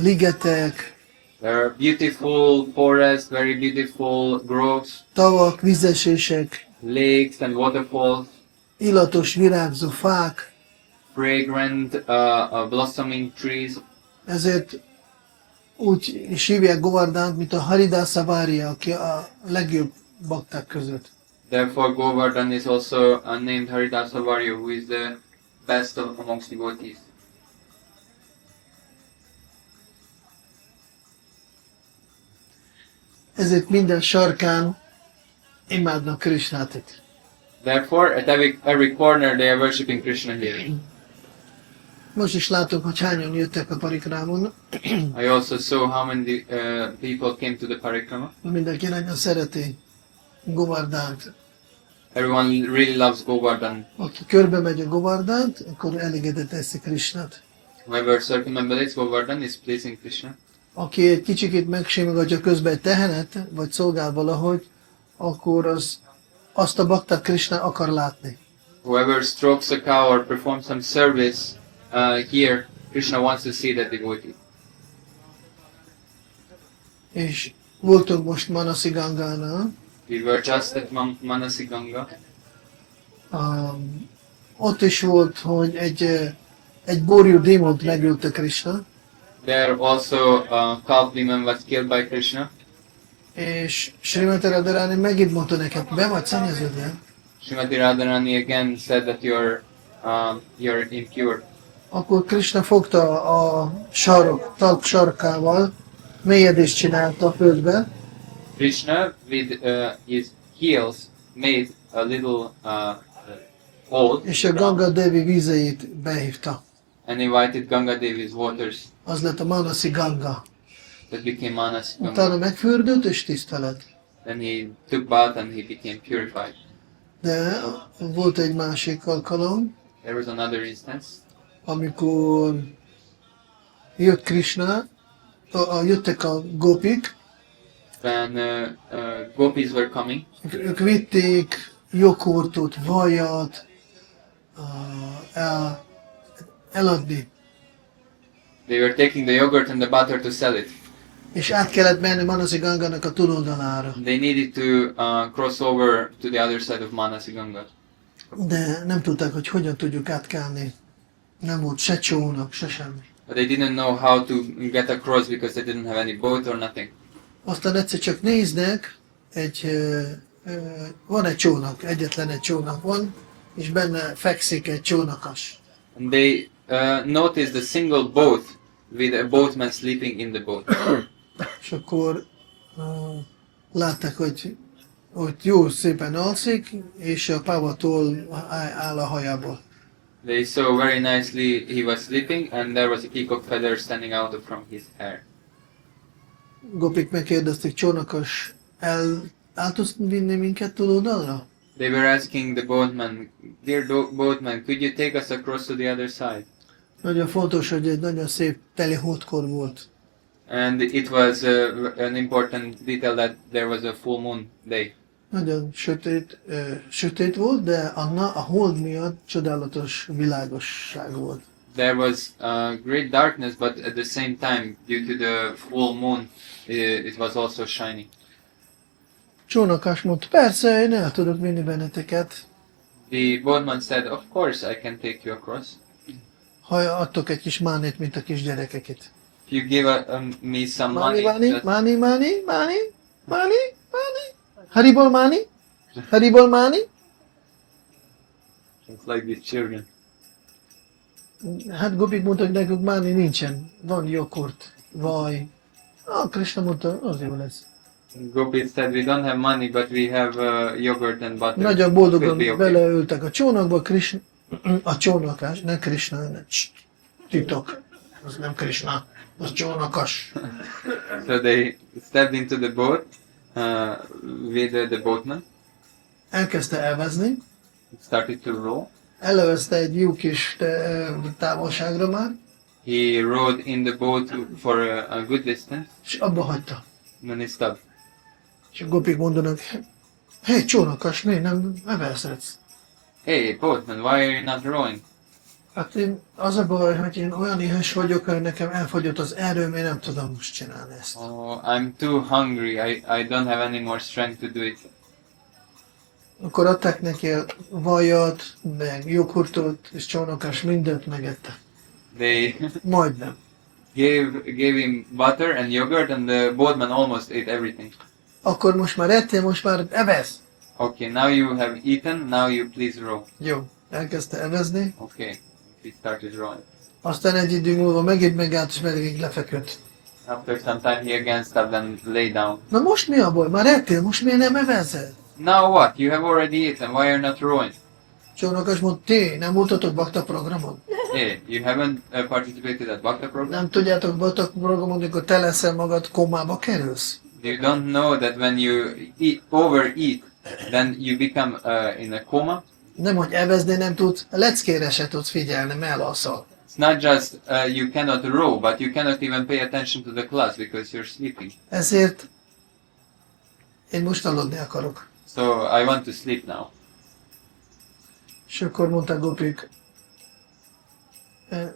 ligetek, There are beautiful forests, very beautiful groves, tavak, vízesések, lakes and waterfalls, illatos virágzó fák, fragrant blossoming trees. ezért úgy is hívják Govardhant, mint a Haridasa Várja, aki a legjobb bakták között. Therefore, Govardhan is also named Haridasa Varya, who is the best amongst devotees. Ezért minden sarkán imádnak Krishnát itt. Therefore, at every corner they are worshipping Krishna here. Most is látok, hogy hányan jöttek a parikrámon. I also saw how many people came to the parikrama. Mindenki nagyon szereti Govardhant. Everyone really loves Govardhan. Aki körbe megy a Govardhant, akkor elégedett teszi Krishnát. Whoever circumambulates Govardhan is pleasing Krishna. Aki egy kicsikét megsimogatja közben egy tehenet, vagy szolgál valahogy, akkor azt a baktát Krishna akar látni. Whoever strokes a cow or performs some service here, Krishna wants to see that devotee. És voltunk most Manasi Gangánál, We were just at Manasi Ganga. Ott is volt, hogy egy borjú démont megölte Krishna, There also calf demon was killed by Krishna. és Srimati Radharani megint mondta nekem, be vagy szennyeződve. Srimati Radharani again said that you're impure. Akkor Krishna fogta a talp sarkával, mélyedést csinálta a földbe, Krishna with his heels made a little hole és a Ganga Devi vízeit behívta. and invited Ganga Devi's waters. Az lett a Manasi Ganga. That became Manasi Ganga. Utána megfürdött és tiszta lett. Then he took bath and he became purified. De volt egy másik alkalom, There was another instance amikor jött Krishna, jöttek a gopik, when gopis were coming, Ők vitték joghurtot, vajat eladni. they were taking the yogurt and the butter to sell it. És át kellett menni Manasi Gangának a túloldalára. They needed to cross over to the other side of Manasi Ganga. De nem tudták, hogy hogyan tudjuk átkelni. Nem volt se csónak, se semmi. But they didn't know how to get across because they didn't have any boat or nothing. Aztán egyszer csak néznek, van egy csónak, egyetlen egy csónak van, és benne fekszik egy csónakas. And they noticed a single boat with a boatman sleeping in the boat. És akkor látták, hogy jó szépen alszik, és a pávatól áll a hajából. They saw very nicely he was sleeping and there was a peacock feather standing out from his hair. Gopik megkérdezték, csónakas, el tudsz vinni minket túloldalra? They were asking the boatman, dear boatman, could you take us across to the other side? Nagyon fontos, hogy egy nagyon szép teli hótkor volt. And it was an important detail that there was a full moon day. Nagyon sötét volt, de a hold miatt csodálatos világosság volt. There was great darkness, but at the same time, due to the full moon, it was also shiny. Csónakas mondta, persze, én el tudok vinni benneteket, The boatman said, of course I can take you across. ha adtok egy kis mánét, mint a kis gyerekeket. If you give me some money, Mani. Haribol mani? it's like these children. Hát Gopik mondta, hogy nekünk máni nincsen. Van joghurt, vaj. Krishna mondta, az jó lesz. Gopi said, we don't have money, but we have yogurt and butter. Nagyon Could boldogan be okay. beleültek a csónakba, a csónakás, nem Krishna, titok. Az nem Krishna, az csónakas. So they stepped into the boat with the boatman. Elkezdte elvezni, It started to row. elevezte egy jó kis távolságra már, He rowed in the boat for a good distance. és abba hagyta. Then he stopped. És a Gopik mondanak, hé, csónakas, miért nem evezhetsz? Hey, boatman, why are you not rowing? Hát az a baj, hogy én olyan éhes vagyok, hogy nekem elfogyott az erőm, én nem tudom most csinálni ezt. Oh, I'm too hungry. I don't have any more strength to do it. Akkor adták neki a vajat, meg joghurtot, és csónakas mindent megette. They Majdnem. gave him butter and yogurt, and the boatman almost ate everything. Akkor most már ettél, most már evez. Okay, now you have eaten. Now you please row. Jó, elkezdte evezni, Okay, he started rowing. aztán egy idő múlva megint megállt, és megint lefeküdt. After some time, he again stopped and lay down. Na most mi a baj? Már ettél, most miért nem evezed? Now what? You have already eaten. Why are you not rowing? Csónakas mondta, ti nem voltatok Bhakta programon? Hey, you haven't participated at Bhakti program? Nem tudjátok Bhakta programon, amikor te leszel magad, komába kerülsz? You don't know that when you overeat, then you become in a coma? Nem, hogy evezni nem tudsz, a leckére se tudsz figyelni, mert elalszol. It's not just you cannot row, but you cannot even pay attention to the class because you're sleeping. Ezért én most aludni akarok. So I want to sleep now. És akkor mondták Gopik,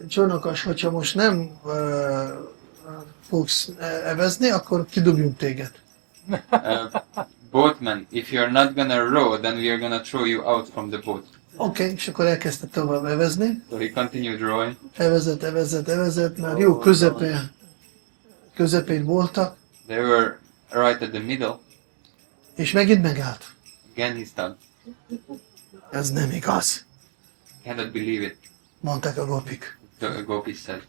csónakas, hogyha most nem fogsz evezni, akkor kidobjunk téged. Boatman, if you're not gonna row, then we are gonna throw you out from the boat. Oké, és akkor elkezdte tovább evezni. So he continued rowing. Evezett, már jó közepén voltak, They were right at the middle. és megint megállt. Again he stopped. Ez nem igaz, Cannot believe it, mondták a Gopik. the gopis said.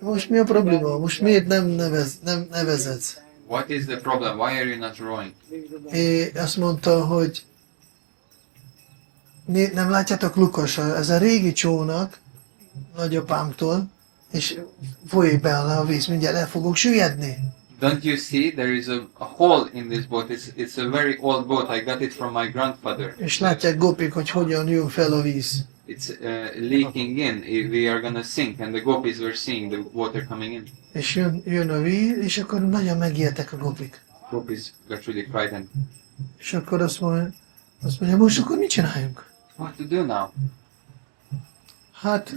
Most mi a probléma? Most miért nem nevezetsz? What is the problem? Why are you not rowing? És azt mondta, hogy nem látjátok Lukas, ez a régi csónak nagyapámtól, és folyik bele a víz, mindjárt el fogok süllyedni. Don't you see there is a hole in this boat? It's a very old boat. I got it from my grandfather. És látják Gopik, hogy hogyan jön fel a víz. it's leaking in. We are gonna sink, and the gopis were seeing the water coming in. És jön a víz, és akkor nagyon megijedtek a gopik. Gopis got really frightened. És akkor azt mondja, most akkor mit csináljunk? What to do now? Hát,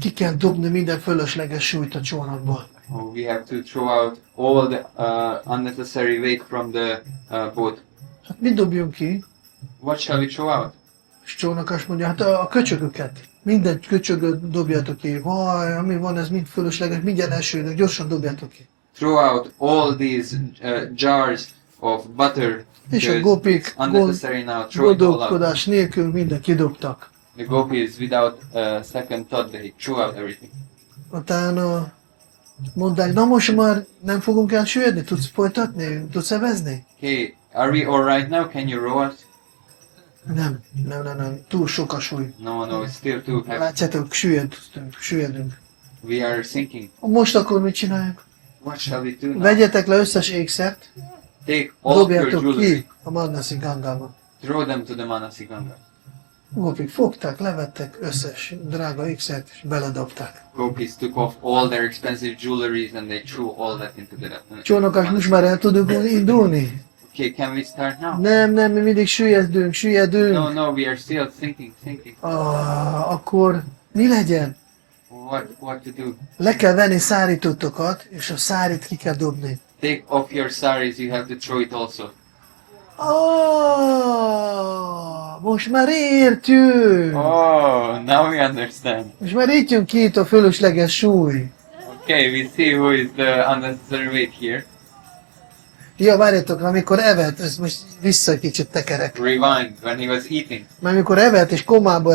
ki kell dobni minden fölösleges súlyt a csónakból. Oh, we have to throw out all the unnecessary weight from the boat. Hát mit dobjunk ki? What shall we throw out? És csónakas mondja, hát a köcsögöket. Minden köcsögöt dobjátok ki. Vaj, ami van, ez mind fölösleges, mindjárt elsőnek, gyorsan dobjátok ki. Throw out all these jars of butter. És a because gopik it's unnecessary now. Throw it all out. gondolkodás nélkül minden kidobtak. The gopis, without a second thought, they threw out everything. Utána mondták, na most már nem fogunk elsüllyedni? Tudsz folytatni? Tudsz evezni? Okay, are we all right now? Can you row us? Nem. Túl sok a súly. No, it's still too heavy. Látjátok, süllyedünk. We are sinking. Most akkor mit csináljuk? What shall we do now? Vegyetek le összes ékszert, Take all of your dobjátok jewelry. ki a Manasi Gangába. Throw them to the Manasi Ganga. Gopik fogták, levettek összes drága ékszert és beledobták. Gopis took off all their expensive jewelries and they threw all that into the Csónakás, most már el tudunk indulni? Okay, can we start now? Nem, mi mindig süllyedünk. No, we are still thinking. Akkor mi legyen? What to do? Le kell venni szárítótokat, és a szárit ki kell dobni. Take off your saris, you have to throw it also. Most már értjük! Oh, now we understand. Most már itt jön ki itt a fölösleges súly. Okay, we see who is the unnecessary weight here. Ja, várjatok, amikor evett, ezt most vissza egy kicsit tekerek. Rewind, when he was eating. Mert amikor evett és komába,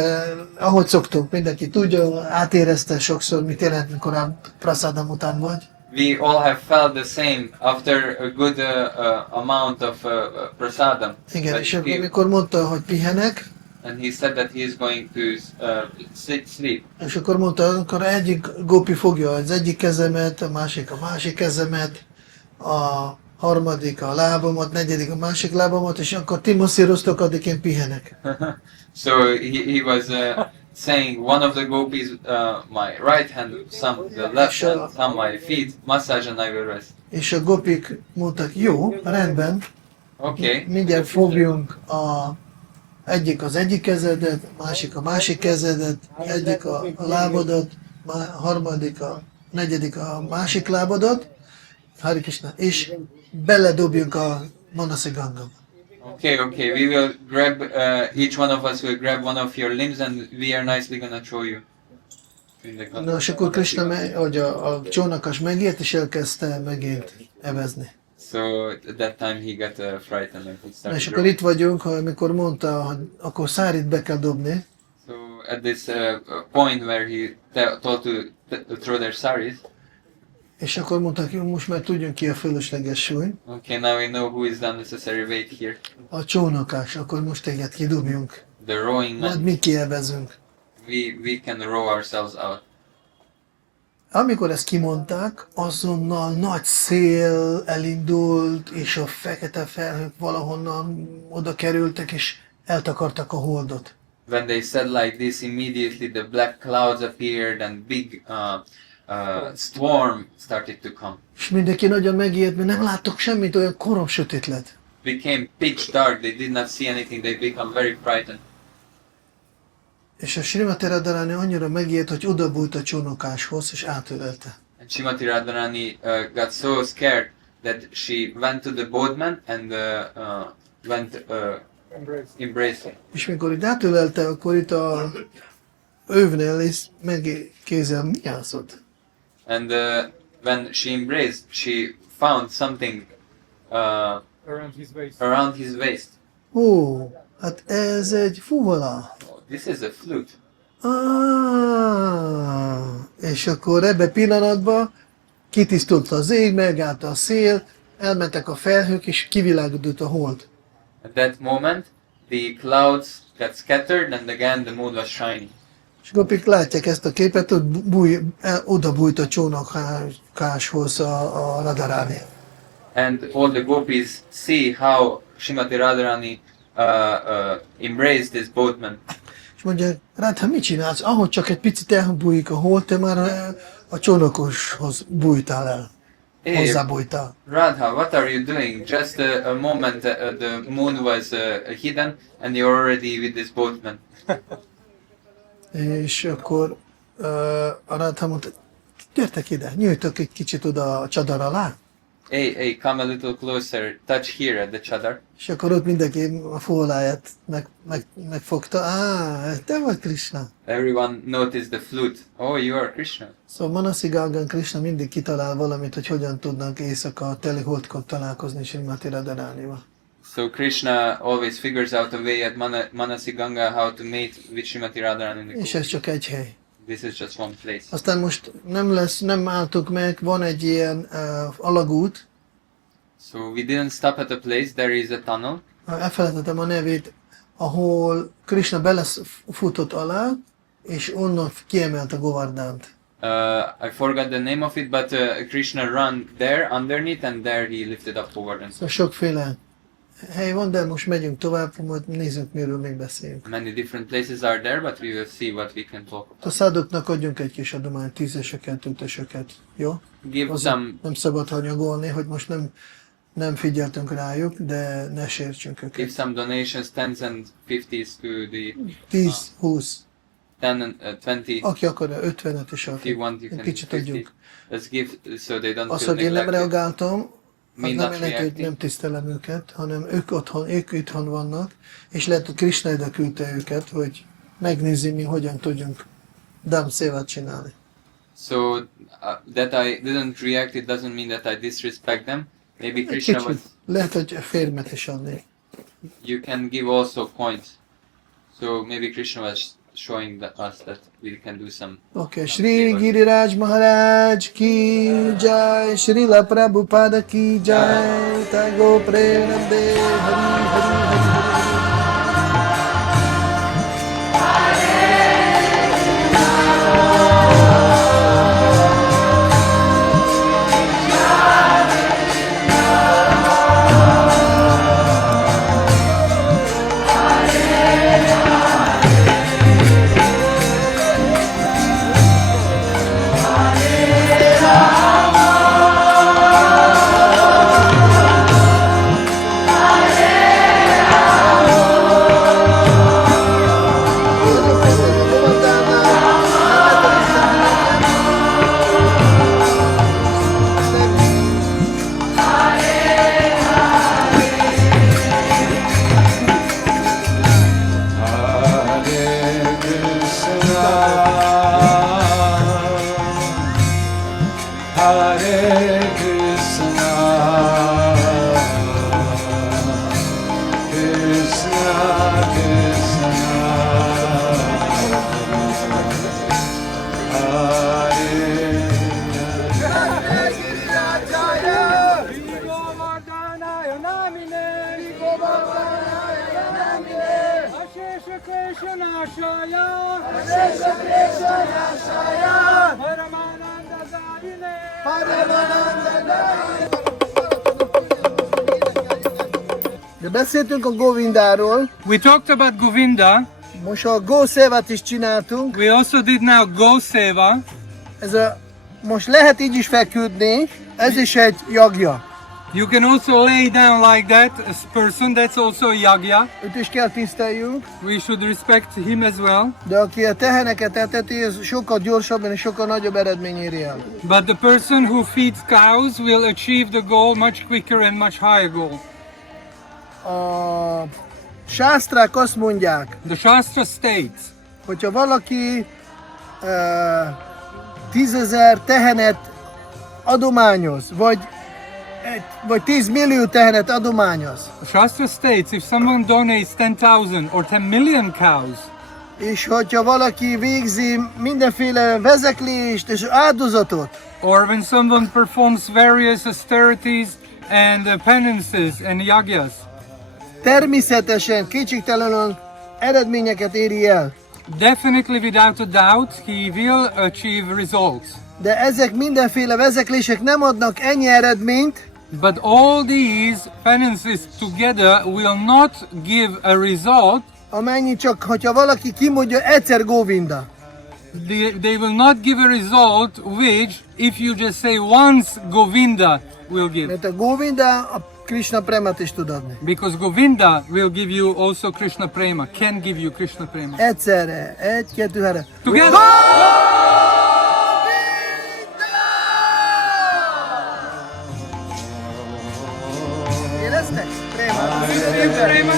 ahogy szoktunk, mindenki tudja, átérezte sokszor, mit jelent, mikor a prasádam után vagy. We all have felt the same after a good amount of prasadam. Igen, that és you akkor, feel. amikor mondta, hogy pihenek, And he said that he is going to sleep. és akkor mondta, akkor egyik gopi fogja az egyik kezemet, a másik kezemet, a harmadik a lábamat, negyedik a másik lábamat, és akkor ti masszíroztok, addig én pihenek. So he was saying one of the gopis my right hand, some the left hand, some my feet, massage and I will rest. És a gopik mondtak, jó, rendben, Okay. mindjárt fogjunk egyik az egyik kezedet, a másik kezedet, egyik a lábadat, harmadik negyedik a másik lábadat, Hare Krishna, és beledobjunk a Manasi Gangaba. Okay, we will grab, each one of us will grab one of your limbs and we are nicely gonna throw you in the Ganga. Na, és akkor Krishna, hogy a csónakas megért, és elkezdte megint evezni. So at that time he got frightened and he Na, started és akkor rowing. itt vagyunk, amikor mondta, hogy akkor szárit be kell dobni, So at this point where he told to throw their saris, és akkor mondták, jó, most már tudjunk ki a fölösleges súly. okay, now we know who is the unnecessary weight here. A csónakás, akkor most téged kidobjunk. The rowing Majd man. mi kievezünk. We can row ourselves out. Amikor ezt kimondták, azonnal nagy szél elindult, és a fekete felhők valahonnan oda kerültek, és eltakartak a holdot. When they said like this, immediately the black clouds appeared and big storm started to come. És mindenki nagyon megijedt, mert nem láttok semmit, olyan korom sötét lett. Became pitch dark. They did not see anything. They become very frightened. És a Srimati Radharani annyira megijedt, hogy odabújt a csónakáshoz, és átölelte. And Srimati Radharani got so scared that she went to the boatman and embraced him. És mikor itt átölelte, akkor itt a övnél is megkézzel mi játszott. And when she embraced, she found something Around his waist. around his waist. Ó, hát ez egy fuvala. Oh, this is a flute. És akkor ebbe pillanatban kitisztult az ég, megállt a szél, elmentek a felhők, és kivilágodott a hold. At that moment, the clouds got scattered and again the moon was shining. És gopik látják ezt a képet, hogy oda bújt a csónakáshoz a Radharani. And all the gopis see how Srimati Radharani embraced this boatman. És mondja, Radha, mit csinálsz? Ahogy csak egy picit elbújik a hold, te már a csónakoshoz bújtál el. Hey, Hozzábújtál. Radha, what are you doing? Just a moment, the moon was hidden, and you're already with this boatman. És akkor a Radha mondta, gyertek ide, nyújtok egy kicsit oda a csadar alá. Hey, come a little closer. Touch here at the chadar. És akkor ott mindenki a fóláját megfogta. Te vagy Krishna. Everyone noticed the flute. Oh, you are Krishna. Szóval Manasigalgan Krishna mindig kitalál valamit, hogy hogyan tudnak éjszaka a teli holdkor találkozni Srimati Radharanival. So Krishna always figures out a way at Manasi Ganga how to mate with Srimati Radharani. És ez csak egy hely. This is just one place. Aztán most nem álltuk meg, van egy ilyen alagút. So we didn't stop at a place, there is a tunnel. Elfelejtettem a nevét, ahol Krishna belefutott alá, és onnan kiemelt a Govardhant. I forgot the name of it, but Krishna ran there underneath and there he lifted up Govardhana. Szóval sokféle hely van, de most megyünk tovább, majd nézzük, miről még beszélünk. Many different places are there, but we will see what we can talk about. A szádoknak adjunk egy kis adományt, 10-eseket, 5-eseket, jó? Give Hozzá some, nem szabad hanyagolni, hogy most nem figyeltünk rájuk, de ne sértsünk give őket. some donations, 10s and 50s to the 10, 20, 10 and 20. aki akarja 50-et is If you want, you egy can kicsit 50. adjunk. Let's give so they don't Az, feel hogy én nem neglected. reagáltam, az Me nem not jelenti, hogy reacting. nem tisztelem őket, hanem ők itthon vannak, és lehet, hogy Krishna ide küldte őket, hogy megnézi, mi hogyan tudjunk Dham Sévát csinálni. So that I didn't react, it doesn't mean that I disrespect them. Maybe Egy Krishna was. kicsit. Lehet, hogy férmet is adni. You can give also coins. So maybe Krishna was showing us that we can do some. Oké, Shri Giriraj Maharaj ki jai, Srila Prabhupada ki jai, Tago Prenamde, Hari Hari Hari. De beszéltünk a Govindáról, We talked about Govinda. most a Gószévát is csináltunk. We also did now Goseva. Most lehet így is feküdni, ez is egy jagja. You can also lay down like that, a person, that's also a yagya. Őt is kell tiszteljünk, We should respect him as well. de aki a teheneket eteti, ez sokkal gyorsabban és sokkal nagyobb eredmény éri el. But the person who feeds cows will achieve the goal much quicker and much higher goal. A sásztrák azt mondják, The Shastra states, hogyha valaki 10 000 tehenet adományoz, vagy 10 millió tehenet adományoz, the Shastra states if someone donates 10,000 or 10 million cows, és hogyha valaki végzi mindenféle vezeklést és áldozatot, or when someone performs various austerities and penances and yagyas, természetesen, kétségtelenül eredményeket éri el. definitely without a doubt he will achieve results. De ezek mindenféle vezeklések nem adnak ennyi eredményt, But all these penances together will not give a result amennyi csak, hogyha valaki kimondja egyszer Govinda. They will not give a result which, if you just say once, Govinda will give. Mert a Govinda a Krishna Premat is tud adni. Because Govinda will give you also Krishna Prema, can give you Krishna Prema. Egyszerre, egy, kettő, három. Together! Éreztek? Prema. Prema.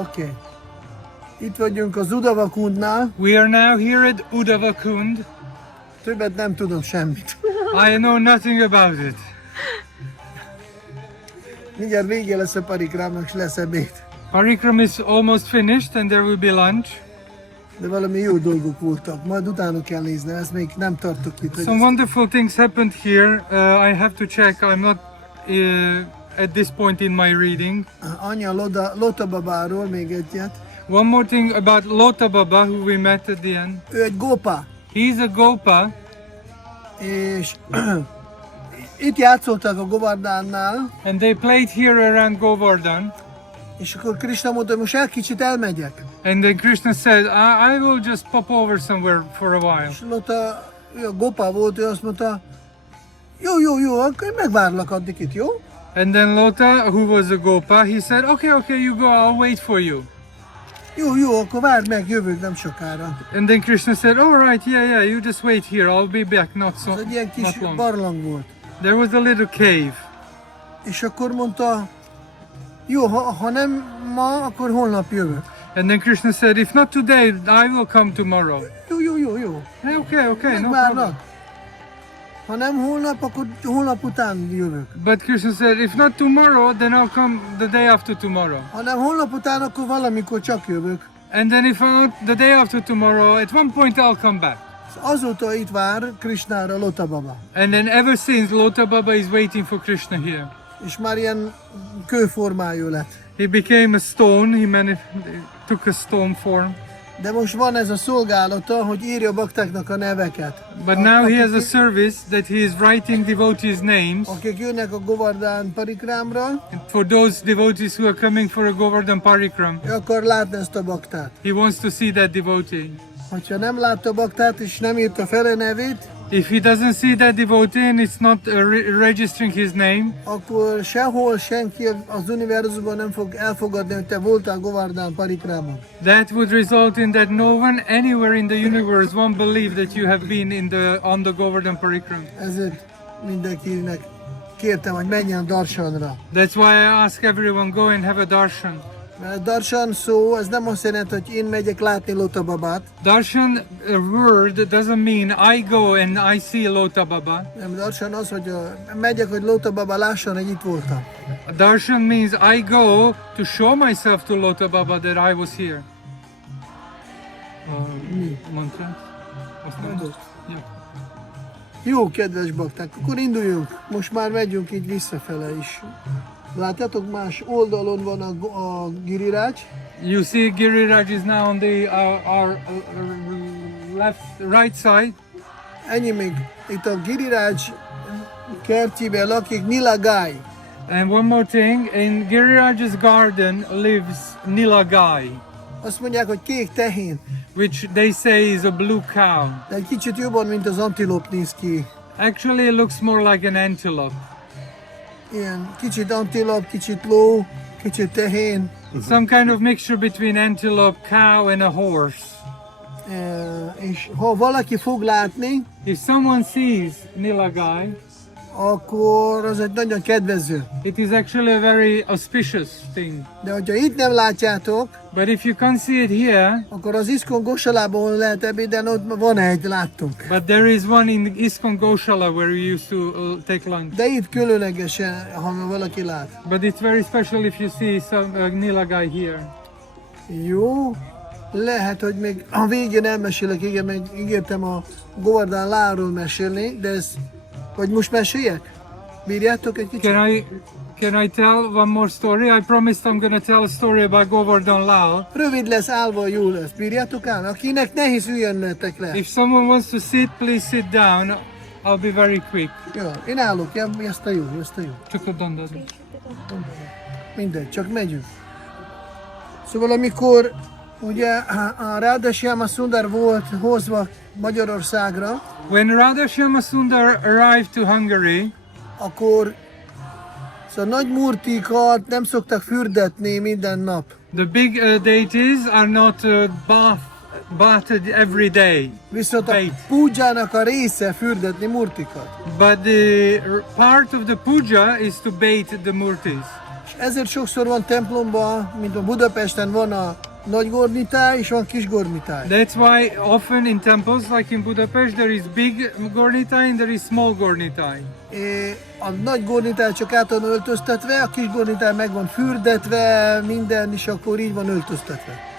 Oké. Itt vagyunk az Udava Kundnál. We are now here at Uddhava Kund. Többet nem tudom semmit. I know nothing about it. Mindjárt vége lesz a parikrámnak, és lesz ebéd. Parikram is almost finished and there will be lunch. De valami jó dolgok voltak. Majd utána kell nézni, ezt még nem tartok itt. hogy Some wonderful things happened here. I have to check. I'm not at this point in my reading. Anya Lota babáról még egyet. One more thing about Lota Baba, who we met at the end. Ő egy gópa, He's a Gopa, és itt játszottak a Govardhannál, and they played here around Govardhana. és akkor Krishna mondta, hogy most kicsit elmegyek. And then Krishna said, I will just pop over somewhere for a while. És Lota, ő a gópa volt, ő azt mondta, jó, akkor én megvárlak addig itt, jó? And then Lota, who was a Gopa, he said, okay, you go, I'll wait for you. Jó, akkor várd meg, jövök nem sokára. And then Krishna said, all right, yeah, you just wait here, I'll be back, not Ez egy ilyen kis not long. barlang volt. There was a little cave. És akkor mondta, jó, ha nem ma, akkor holnap jövök. And then Krishna said, if not today, I will come tomorrow. Jó. Hey, okay, no problem. Megvárlak. Ha nem holnap, akkor holnap után jövök. But Krishna said, if not tomorrow, then I'll come the day after tomorrow. Ha nem holnap után, akkor valamikor csak jövök. And then if not the day after tomorrow, at one point I'll come back. Azóta itt vár Krishnára Lota baba. And then ever since, Lota Baba is waiting for Krishna here. És már ilyen kőformájú lett. He became a stone, took a stone form. De most van ez a szolgálata, hogy írja a baktáknak a neveket. But now he has a service that he is writing devotees' names. Akik jönnek a Govardhana parikrámra, And for those devotees who are coming for a Govardhan Parikram, ő akar látni ezt a baktát. he wants to see that devotee. Ha nem látta a baktát és nem írta fel a nevét, If he doesn't see that devotee and it's not registering his name, akkor sehol senki az univerzumban nem fog elfogadni, hogy te voltál Govardhana parikrában. that would result in that no one anywhere in the universe won't believe that you have been on the Govardhan Parikram. Ezért mindenkinek kértem, hogy menjen darshanra. That's why I ask everyone, go and have a darshan. Mert a darshan szó, ez nem azt jelenti, hogy én megyek látni Lota babát, Darshan, a word, doesn't mean I go and I see Lota Baba. nem, darshan az, hogy megyek, hogy Lota baba lássan, hogy itt voltam. Darshan means I go to show myself to Lota Baba that I was here. Mantra? Mondod. Yeah. Jó, kedves bakták, akkor induljunk. Most már megyünk így visszafele is. Látjátok, más oldalon van a Giriraj. You see Giriraj is now on the our right side. Ennyi még. Itt a Giriraj kertjében lakik Nilagai. And one more thing, in Giriraj's garden lives Nilagai, Azt mondják, hogy kék tehén, which they say is a blue cow. de egy kicsit jobban, mint az antilop néz ki. Actually, it looks more like an antelope. Ilyen kicsit antilop, kicsit ló, kicsit tehén. Some kind of mixture between antelope, cow, and a horse. És ha valaki fog látni, If someone sees Nilagai, akkor az egy nagyon kedvező. It is actually a very auspicious thing. De hogyha itt nem látjátok, But if you can't see it here, akkor az Iskon Gosalában lehet ebédelni, ott van egy, láttunk. but there is one in ISKCON Goshala where we used to take lunch. De itt különlegesen, ha valaki lát. But it's very special if you see some Nila guy here. Jó, lehet, hogy még a végén elmesélek, igen, meg ígértem a Govardhana láról mesélni, de ez, hogy most meséljek? Bírjátok egy kicsit? Can I tell one more story? I promised I'm going to tell a story about Govardhana Lal. Rövid lesz, állva jó lesz. Bírjátok állni? Akinek nehéz, üljönnetek le. If someone wants to sit, please sit down. I'll be very quick. Jó, én állok, ja, ezt a jó. Csak a dandad. Mindegy, csak megyünk. Szóval amikor ugye a Radha Shyama Sundar volt hozva Magyarországra, When Radha Shyama Sundar arrived to Hungary, akkor szóval nagy murtikat nem szoktak fürdetni minden nap. the big deities are not bathed every day. Viszont a Right. púdzsának a része fürdetni murtikat. But the part of the puja is to bathe the murtis. És ezért sokszor van templomban, mint a Budapesten van a nagy gornitáj és van kis gornitáj. That's why often in temples like in Budapest there is big gornitai and there is small gornitai. A nagy gornitáj csak át van öltöztetve, a kis gornitáj meg van fürdetve, minden, és akkor így van öltöztetve.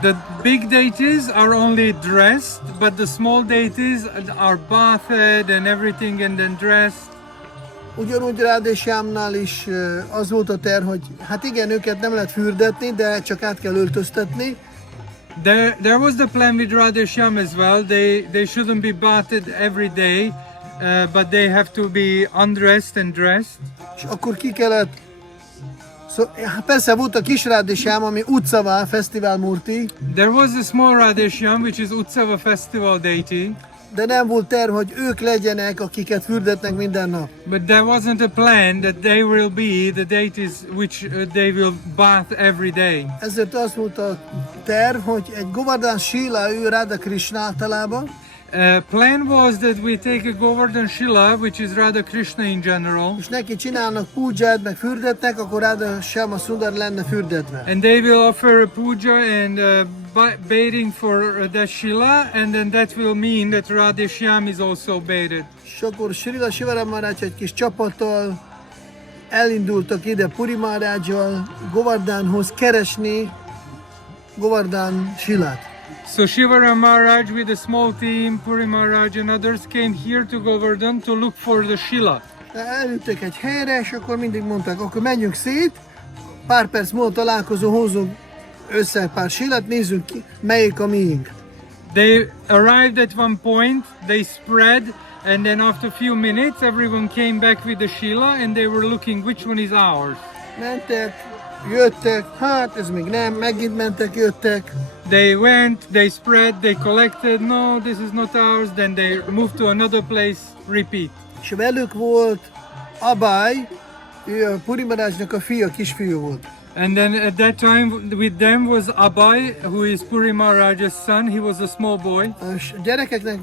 The big deities are only dressed, but the small deities are bathed and everything and then dressed. Ugyanúgy Radha Shyamnál is az volt a terv, hogy hát igen, őket nem lehet fürdetni, de csak át kell öltöztetni. There was the plan with Radha Shyam as well. They shouldn't be bathed every day, but they have to be undressed and dressed. És akkor ki kellett... persze volt a kis Radha Shyam, ami Utsava Fesztivál Murti, There was a small Radha Shyam, which is Utsava festival deity, de nem volt terv, hogy ők legyenek, akiket fürdetnek minden nap. but there wasn't a plan that they will be the deities which they will bath every day. Ezért az volt a terv, hogy egy Govardhana Shila, ő Radha Krishna általában, Plan was that we take a Govardhana Shila, which is Radha Krishna in general, és neki csinálnak púdzsát, meg fürdetnek, akkor Radha Shyama Sundar lenne fürdetve. and they will offer a puja and bathing for that Shila, and then that will mean that Radha Shyam is also bathed. És akkor Srila Shivaram Maharaj egy kis csapattal elindultak ide Puri Maharajjal Govardhanhoz keresni Govardhana Shilát. So Shivaram Maharaj with a small team, Puri Maharaj and others came here to Govardhan to look for the Shila. Eljöttek egy helyre, és akkor mindig mondták, akkor menjünk szét, pár perc múlva találkozó, hozzunk össze pár Shilát, nézzünk ki, melyik a miénk. They arrived at one point, they spread, and then after a few minutes everyone came back with the Shila and they were looking which one is ours. Mentek, jöttek, hát ez még nem, megint mentek, jöttek. They went, they spread, they collected, no, this is not ours, then they moved to another place, repeat. És velük volt Abhay, ő a Puri Maharajnak a fia, kisfiú volt. And then at that time with them was Abhay, who is Puri Maharaj's son, he was a small boy. És a gyerekeknek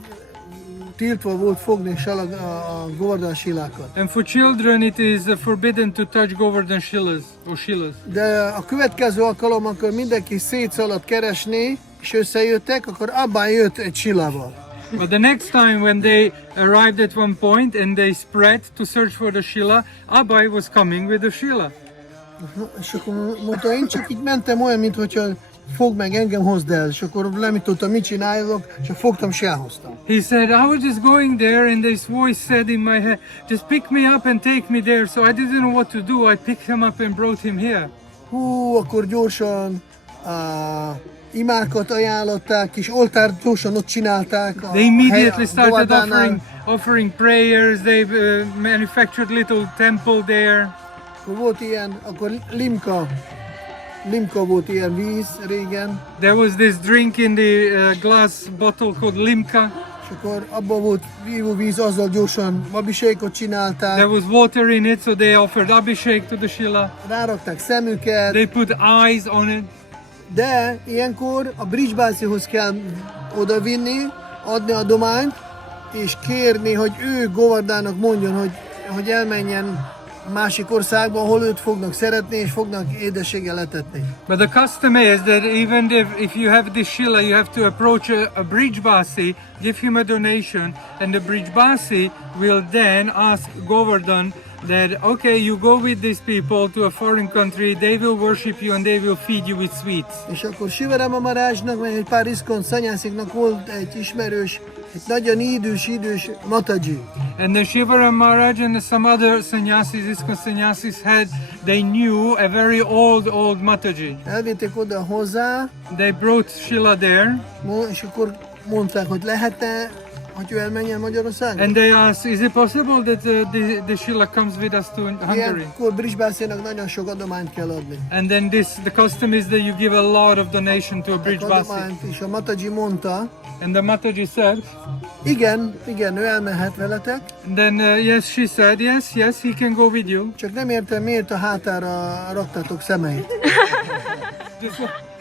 tiltva volt fogni a Govardhana Shilákat. And for children it is forbidden to touch Govardhan Shilas or Shilas. De a következő alkalom, amikor mindenki szétszaladt keresni, és összejöttek, akkor Abhay jött egy Shilával. But the next time when they arrived at one point and they spread to search for the Shila, Abhay was coming with the Shila. És akkor mondta, én csak így mentem olyan, mintha fog meg engem, hozd el. És akkor nem tudtam, mit csinálok, és fogtam, és elhoztam. He said, I was just going there and this voice said in my head, just pick me up and take me there. So I didn't know what to do. I picked him up and brought him here. Hú, akkor gyorsan imákat ajánlották, kis oltárt gyorsan ott csinálták. They immediately started offering prayers. They manufactured little temple there. Akkor volt ilyen, akkor limka volt ilyen víz régen. There was this drink in the glass bottle called limka. És akkor abban volt víz, azzal gyorsan abhisékot csinálták. There was water in it, so they offered abhishek to the Shila. Rárakták szemüket. They put eyes on it. De ilyenkor a Bridgebácihoz kell odavinni, adni adományt, és kérni, hogy ő Govardhának mondjon, hogy hogy elmenjen másik országba, ahol őt fognak szeretni, és fognak édességgel etetni. But the custom is that even if you have this shila, you have to approach a Brijbasi, give him a donation, and the Brijbasi will then ask Govardhan that, okay, you go with these people to a foreign country, they will worship you and they will feed you with sweets. És akkor Sivarama Marázsnak, vagy egy pár iszkon szanyásziknak volt egy ismerős, egy nagyon idős Mataji. And then Shivaram Maharaj and some other sannyasis, ISKCON sannyasis they knew a very old Mataji. Elvitték oda hozzá, They brought Shila there és akkor mondták, hogy lehet-e, hogy ő elmenjen Magyarországra? and they asked, is it possible that the Shila comes with us to Hungary? Ilyenkor Brijbászénak nagyon sok adományt kell adni. And then the custom is that you give a lot of donation to a Brijbasi. És a Mataji mondta, And the Mataji said, igen, ő elmehet veletek, and then yes, she said, yes, he can go with you. csak nem értem, miért a hátára raktatok szemeit.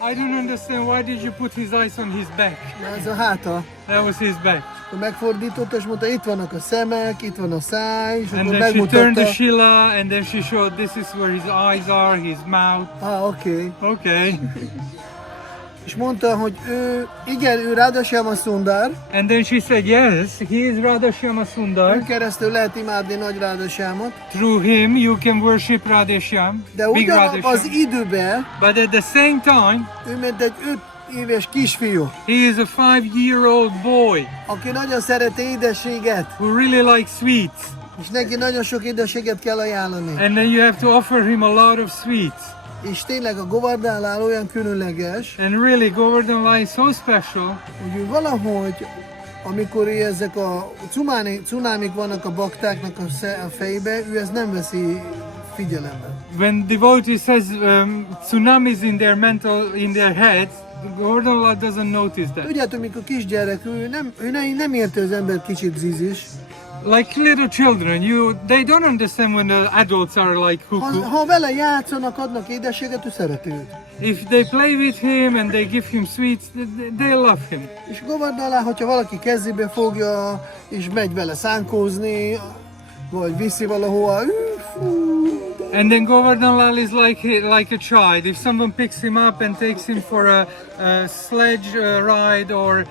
I don't understand, why did you put his eyes on his back? Na, ez a háta. That was his back. Akkor megfordította, és mondta, itt vannak a szemek, itt van a száj, és And akkor then she turned the megmutatta. Shila and then she showed this is where his eyes are, his mouth. Oké. Okay. És mondta, hogy ő Radha Shyama Sundar, And then she said, yes, he is Radha Shyama ő Sundar. keresztül lehet imádni nagy Radha Shyamot, Through him you can worship Radha Shyam, de big Radha ugyanabban az Shyam. időben But at the same time, ő mint egy 5 éves kisfiú, he is a 5-year-old boy aki nagyon szereti édességet, who really likes sweets. és neki nagyon sok édességet kell ajánlani. And then you have to offer him a lot of sweets. És tényleg a Govardhanál olyan különleges, And really, Govardhana is so special hogy ő valahogy, amikor ezek a cunámik vannak a baktáknak a fejbe, ő ezt nem veszi figyelembe. when devotees has tsunamis in their heads, Govardhana doesn't notice that. Tudjátok, mikor kisgyerek, ő nem érti az ember kicsit zizis. Like little children, they don't understand when the adults are like cuckoo. Ha vele játszanak, adnak édességet, ő szereti őt. If they play with him and they give him sweets, they love him. És Govardhana, hogyha valaki kezébe fogja, és megy vele szánkózni, vagy viszi valahova, And then Govardhana is like a child. If someone picks him up and takes him for a sledge ride or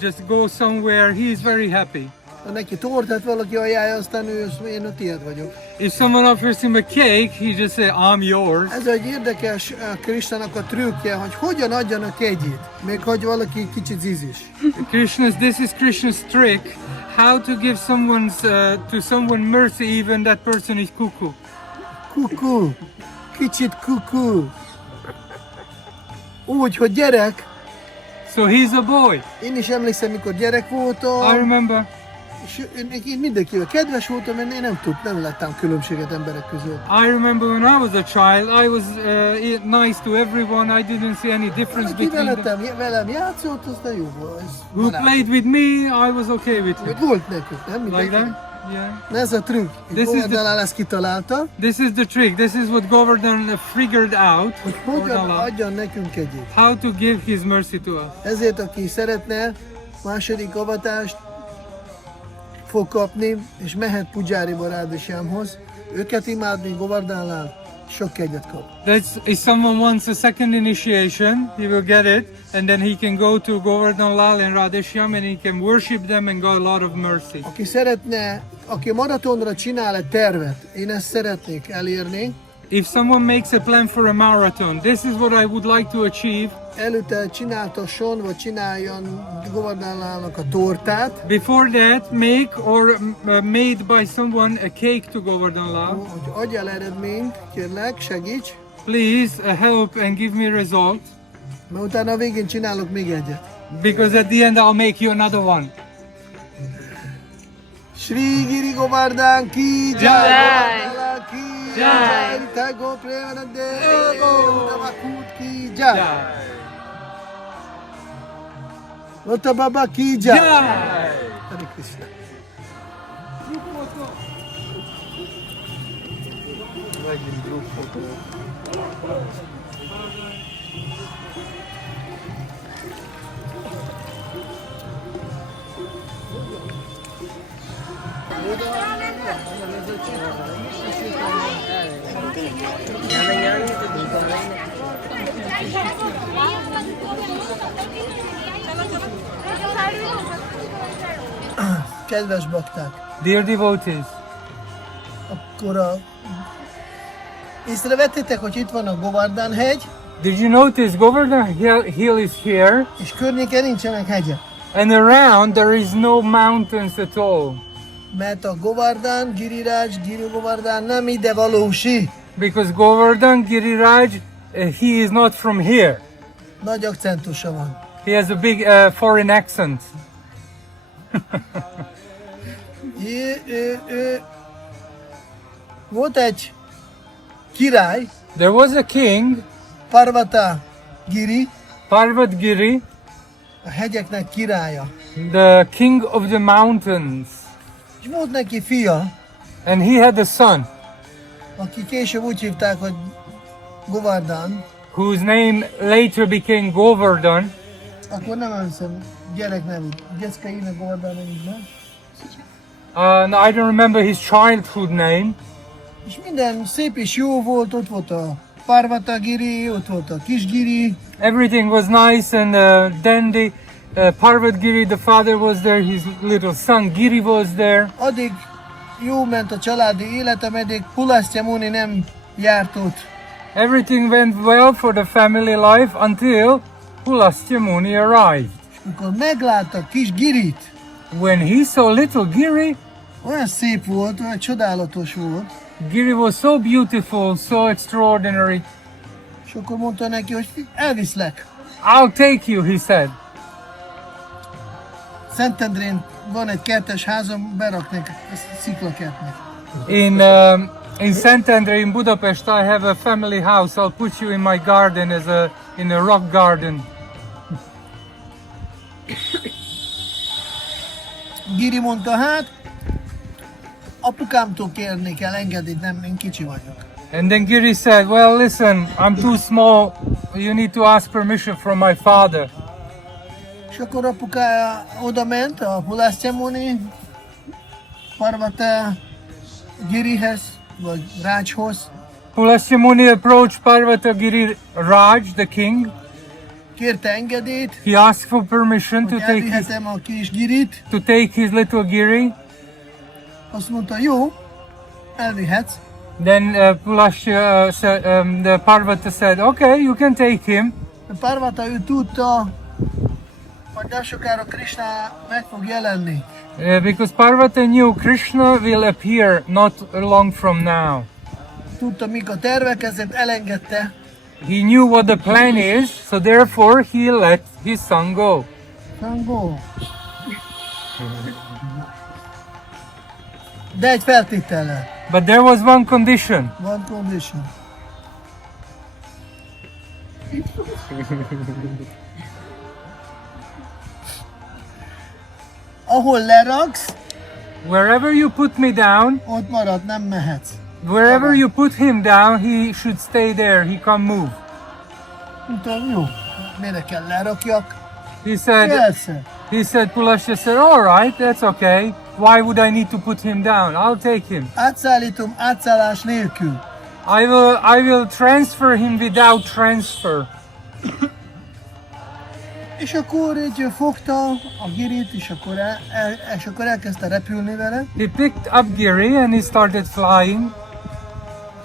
just go somewhere, he is very happy. ha neki tortát valaki ajánlja, aztán én a tiéd vagyok. If someone offers him a cake, he just say, I'm yours. Ez egy érdekes Krisnának a trükkje, hogy hogyan adjanak egyet, még hogy valaki kicsit zizis. This is Krishna's trick, how to give to someone mercy even that person is cuckoo. Kuku, kicsit kuku. Úgy, hogy gyerek, So he's a boy. én is emlékszem, mikor gyerek I voltam, remember. és én mindenkivel kedves voltam, mert én nem láttam különbséget emberek között. I remember when I was a child, I was nice to everyone. I didn't see any difference Aki between them. velem játszott, aztán jó volt. Who played with me, I was okay with him. Volt nekünk, nem Like mindenki. that? Yeah. Na ez a trükk. This is the- Govardhana ezt kitalálta, This is the trick. This is what Govardhana figured out. hogy hogyan Govardhana, adjon nekünk egyet. how to give his mercy to us. Ezért, aki szeretne második avatást fog kapni, és mehet Pujáriba Radha Shyamhoz, őket imádni Govardhanán, sok kegyet kap. If someone wants a second initiation, he will get it, and then he can go to Govardhana and Radha Shyam and he can worship them and got a lot of mercy. Aki szeretne, aki maratonra csinál egy tervet, én ezt szeretnék elérni, If someone makes a plan for a marathon, this is what I would like to achieve. előtte csináltasson, vagy csináljon Govardhanának a tortát, Before that, make or made by someone a cake to Govardhana. hogy adj el eredményt, kérlek, segíts, Please help and give me result, mert utána a végén csinálok még egyet. because at the end I'll make you another one. Shri Giri Govardhan ki jai, Govardhana ki jai, Thago Premanande, Uttavakut ki jai, Lotta Baba ki jai. Jai! Hare Krishna. Kedves bakták, Dear devotees, akkor észrevettétek, hogy itt van a Govardhana hegy, did you notice Govardhana hill is here, és környéken nincsenek hegyek. and around there is no mountains at all, Mert a Govardhana, Giriraj, Giri Govardhana nem ide valósi. because Govardhana Giriraj, he is not from here. Nagy akcentusa van. He has a big foreign accent. Volt egy király, There was a king, Parvata Giri, Parvatgiri, a hegyeknek királya. the king of the mountains, És volt neki fia, and he had a son aki később úgy hívták, hogy Govardhana, whose name later became Govardhana. akkor nem emlékszem, gyerek nevű. Gyeszke íme Govardhana így, nem? No, I don't remember his childhood name. És minden szép és jó volt, ott volt a Parvata Giri, ott volt a Kisgiri, Everything was nice and dandy. Parvatgiri, the father was there, his little son Giri was there. addig jó ment a családi életem, eddig Pulasztya Muni nem járt ott. Everything went well for the family life until Pulastya Muni arrived. És amikor meglátta kis Girit, When he saw little Giri, olyan szép volt, olyan csodálatos volt, Giri was so beautiful, so extraordinary. és akkor mondta neki, hogy elviszlek. I'll take you, he said. Szentendrén van egy kertes házam, beraknék a sziklakertnek. In Szentendre in Budapest, I have a family house. I'll put you in my garden in a rock garden. Giri mondta, hát apukámtól kérni kell engedélyt, nem, én kicsi vagyok. And then Giri said, well, listen, I'm too small. You need to ask permission from my father. És akkor apukája oda ment a Pulasztya Muni Parvata Girihez, vagy Rácshoz. Pulastya Muni approached Parvatagiri Raj, the king. Kérte engedélyt, He asked for permission hogy elvihetem a kis Girit. to take his little Giri. Azt mondta, jó, elvihetsz. Then the Parvata said, okay, you can take him. A Parvata ő tudta, hogy nem sokára Krisna meg fog jelenni. Because Parvata knew Krishna will appear not long from now. Tudta, mik a tervek, ezért elengedte. He knew what the plan is, so therefore he let his son go. Go. De egy feltétellel. But there was one condition. One condition. Ahol leraksz, Wherever you put me down, ott marad, nem mehetsz. wherever you put him down, he should stay there. He can't move. Mondtam, jó, mire kell lerakjak? He said, Pulastya said, all right, that's okay. Why would I need to put him down? I'll take him. Átszállítom átszállás nélkül. I will transfer him without transfer. És akkor így fogta a Girit, és akkor elkezdte repülni vele. He picked up Giri and he started flying.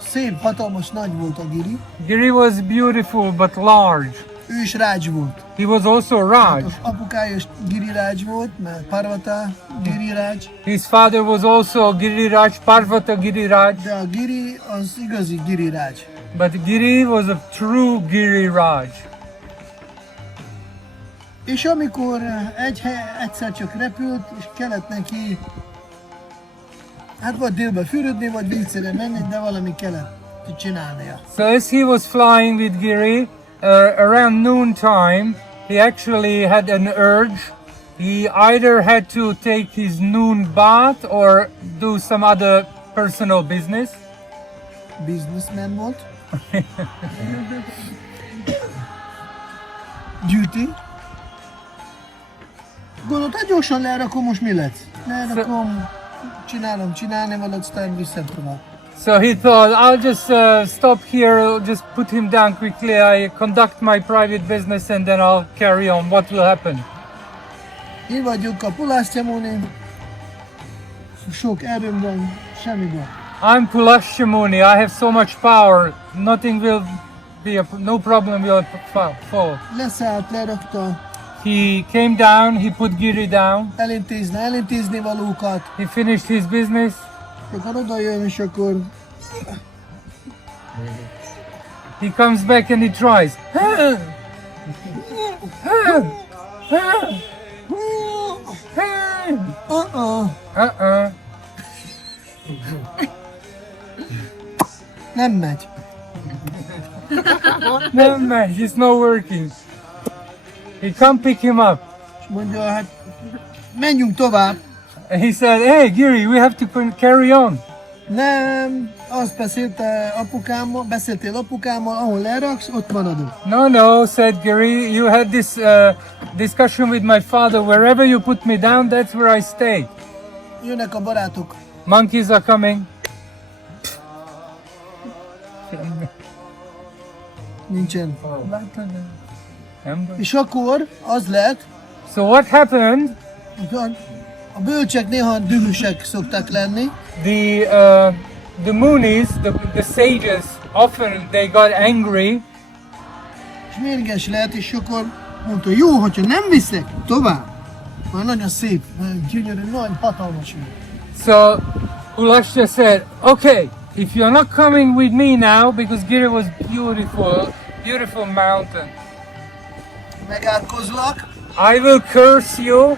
Szép, hatalmas nagy volt a Giri. Giri was beautiful but large. Ő is Rács volt. He was also Raj. Apukája is Giriraj volt, mert Parvata Giriraj. His father was also Giriraj, Parvata Giriraj. De a Giri az igazi Giriraj. But Giri was a true Giriraj. És amikor egyszer csak repült, és kellett neki, hát vagy délbe fürödni, vagy vízszere menni, de valami kellett csinálnia. So as he was flying with Giri, around noon time, he actually had an urge. He either had to take his noon bath or do some other personal business. Businessman volt. Gyűjti. Gondolod, hát gyorsan leerakom, most mi lesz? Leerakom, csinálni, vagy aztán viszem tovább. So he thought, I'll just stop here, I'll just put him down quickly, I conduct my private business and then I'll carry on. What will happen? Így vagyunk a Pulasztyamuni, sok erőm van, semmi baj. I'm Pulashyamuni, I have so much power, nothing will be, no problem will fall. Leszállt, lerakta, He came down, he put Giri down, elintézni valókat, he finished his business, akkor oda jön, és akkor he comes back and he tries. nem megy. No man, he's not working. He can't pick him up. És mondja, hát menjünk tovább. And he said, hey Giri, we have to carry on. Nem, azt beszéltél apukámmal, ahol leraksz, ott maradunk. No, said Giri, you had this discussion with my father. Wherever you put me down, that's where I stay. Jönnek a barátok. Monkeys are coming. Nincsen. És akkor az lett, So what happened? a bölcsek néha dühösek szoktak lenni, The Munis, the sages, often they got angry. és mérges lett, és akkor mondta, jó, hogyha nem viszek tovább, már nagyon szép, nagyon gyönyörű, nagyon hatalmas volt. So Ulashya said, okay, if you're not coming with me now, because Giri was beautiful mountain, Megátkozlak, I will curse you.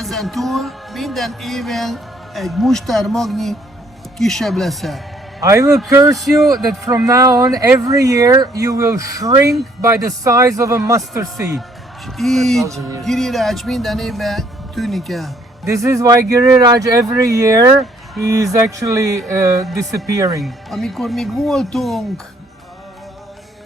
ezen túl minden évvel egy mustár magnyi kisebb leszel. I will curse you that from now on, every year, you will shrink by the size of a mustard seed. És így Giriraj minden évben tűnik el. This is why Giriraj every year, he is actually disappearing. Amikor még voltunk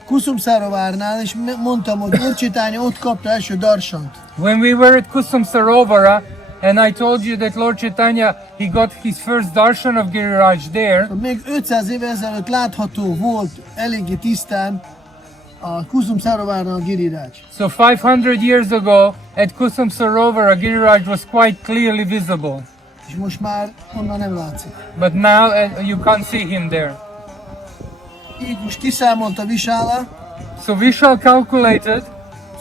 Kusum-Sarovárnál, és mondtam, hogy Úr Csitánya ott kapta első darsant. When we were at Kusum Sarovara, and I told you that Lord Chaitanya, he got his first darshan of Giriraj there. Még 500 éve ezelőtt látható volt eléggé tisztán a Kusum-Sarovárnál a Giriraj. So 500 years ago, at Kusum Sarovara, Giriraj was quite clearly visible. És most már onnan nem látszik. But now you can't see him there. Így most kiszámolta Visála, So Vishal calculated,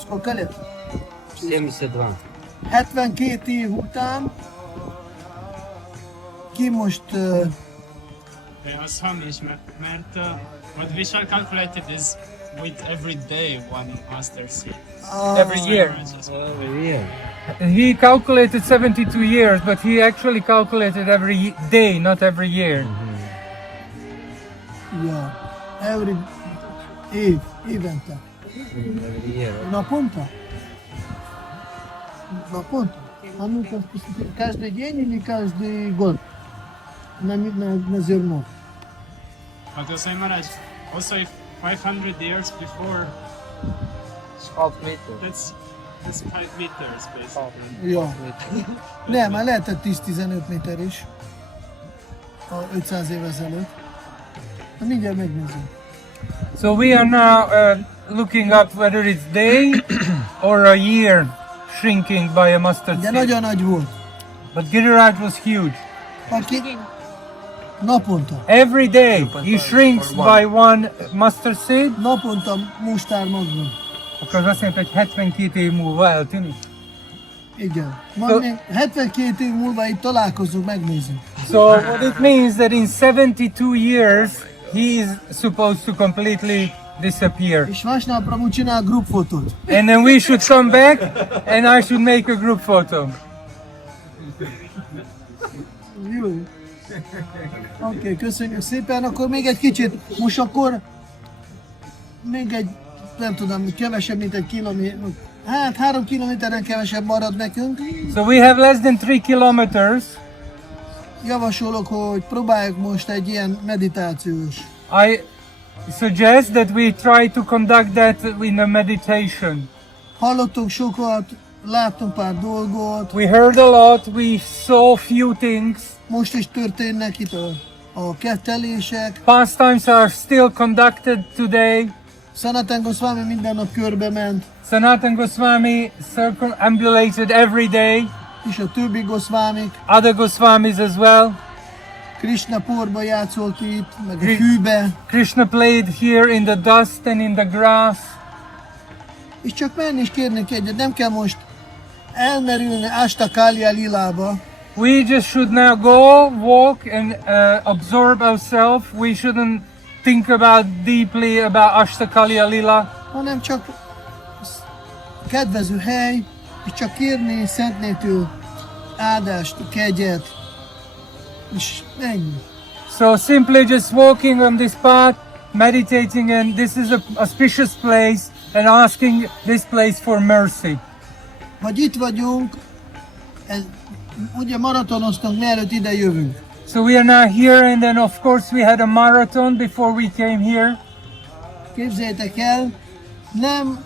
Skолько lett? 72. 72 év után ki most Az hamis, mert what Vishal calculated is with every day one master seed. every year. Every year. He calculated 72 years, but he actually calculated every day, not every year. ja, évente. Every year. Naponta? Naponta. А ну каждый день или каждый год? На зерно. But Gosai Maharaj, also if 500 years before, It's half meter. that's 5 meters basically. Ja. Nem, már lehetett 10-15 méter is. A 500 év ezelőtt. Na mindjárt megnézem. So we are now looking up whether it's day or a year shrinking by a mustard De seed. nagyon nagy volt. But Giriraj was huge. Aki naponta. Every day he shrinks by one mustard seed. Naponta mustár magnum. Akkor azt mondta, hogy 72 év múlva eltűnik. Igen. Majd még 72 év múlva itt találkozunk, megnézzük. So what it means that in 72 years he is supposed to completely disappear. És másnapra úgy csinál grupfotót. And then we should come back and I should make a group photo. Jó. Oké, köszönjük szépen. Akkor még egy kicsit. Most akkor még egy, nem tudom, kevesebb, mint egy kilométer. Hát 3 kilométeren kevesebb marad nekünk. So we have less than 3 kilometers. Javasolok, hogy próbáljuk most egy ilyen meditációs. I suggest that we try to conduct that in a meditation. Hallottunk sokat, láttunk pár dolgot, We heard a lot, we saw few things. most is történnek itt a kettelések. Pastimes are still conducted today. Sanatana Gosvāmī minden nap körbe ment, Sanatana Gosvāmī circumambulated every day. és a többi Gosvāmik. Other Gosvamis as well. Krishna porba játszott itt, meg a hűbe, Krishna played here in the dust and in the grass. és csak menni is kérnék egyet, nem kell most elmerülni Ashtakalya lilába, We just should now go, walk and absorb ourselves. We shouldn't think about deeply about Ashtakalya Lila. hanem csak kedvező hely, és csak kérni Szentnétől áldást, kegyet, és ennyi. So simply just walking on this path, meditating, and this is a auspicious place, and asking this place for mercy. Vagy itt vagyunk, ugye maratonoztunk, mielőtt ide jövünk. So we are now here, and then of course we had a marathon before we came here. Képzeljétek el, nem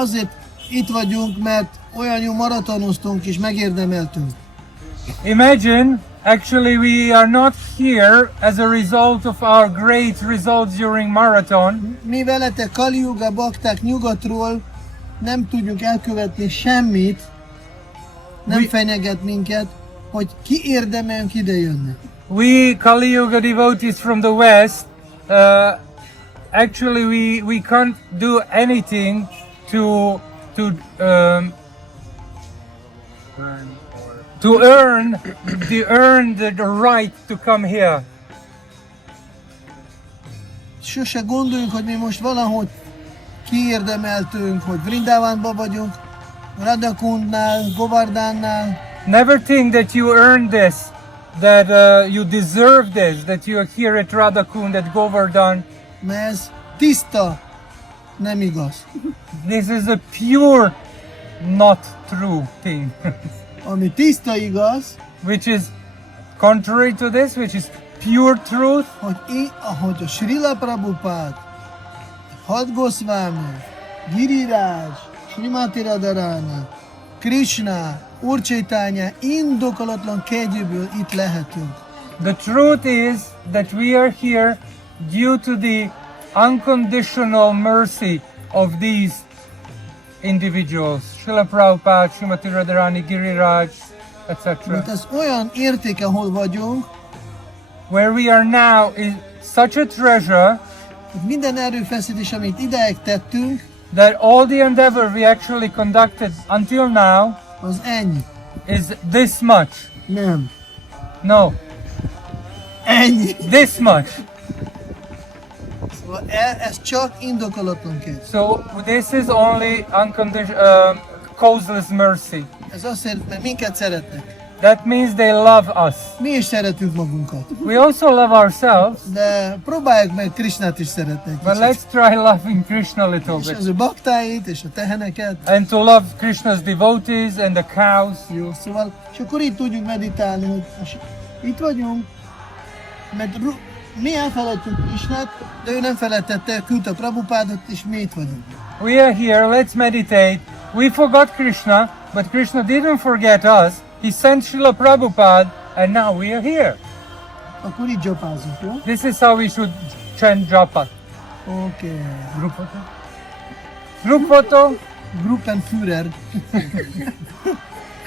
azért itt vagyunk, mert olyan jó maratonoztunk és megérdemeltünk. Imagine, actually we are not here as a result of our great results during marathon. Mi veletek Kali Yuga bakták nyugatról nem tudjuk elkövetni semmit, nem fenyeget minket, hogy ki érdemeljünk ide jönni. We Kali Yuga devotees from the West, actually we can't do anything to earn the right to come here. Sose gondoljuk, hogy mi most valahogy kiérdemeltünk, hogy Vrindavánban vagyunk, Radha Kundnál, Govardhannál. Never think that you earned this, that you deserve this, that you are here at Radha Kunda, at Govardhana. Mert ez tiszta, nem igaz. This is a pure, not true thing. Ami tiszta igaz, Which is contrary to this, which is pure truth, ahogy a Srila Prabhupád, Hat Gosvāmī, Giriraj, Srimati Radharani, Krishna, Úr Chaitanya indokolatlan kegyéből itt lehetünk. the truth is that we are here due to the unconditional mercy of these individuals. Srila Prabhupada, Srimati Radharani, Giriraj, etc. Mert ez olyan érték, ahol vagyunk, Where we are now is such a treasure hogy minden erőfeszítés, amit ideig tettünk, that all the endeavor we actually conducted until now az ennyi. is this much. Nem. No, Ennyi. this much. Szóval ez csak indokolatlan kegy. So this is only causeless mercy. Ez azt jelenti, mert minket szeretnek. That means they love us. Mi is szeretünk magunkat. We also love ourselves, De próbáljuk meg Krisnát is szeretni. but let's try loving Krishna a little És bit. az ő baktáit, és a teheneket. And to love Krishna's devotees and the cows. Jó, szóval, és akkor itt tudjuk meditálni, hogy itt vagyunk, mert mi elfelejtjük Krisnát, de ő nem felejtette, küldte Prabhupádot, és mi itt vagyunk. We are here, let's meditate. We forgot Krishna, but Krishna didn't forget us. He sent Srila Prabhupada, and now we are here. Akkor itt japázunk, jó? This is how we should chant japa. Oké. Group photo? Group photo? Gruppenführer.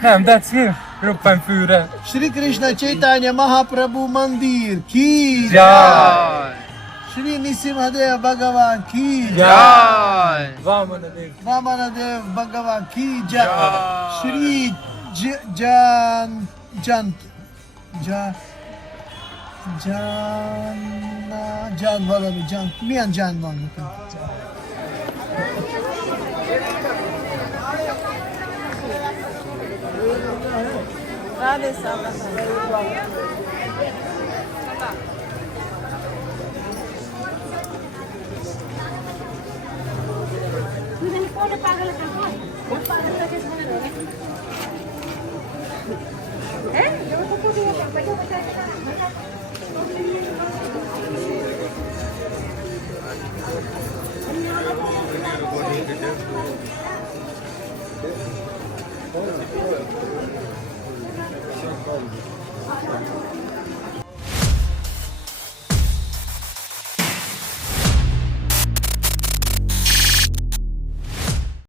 No, that's him. Gruppenführer. Shri Krishna Chaitanya Mahaprabhu Mandir ki Jai. Shri Nisimhadev Bhagavan ki Jai. Vamanadev. Vamanadev Bhagavan ki Jai. Shri Jan valami, Jan, milyen Jan van nekem?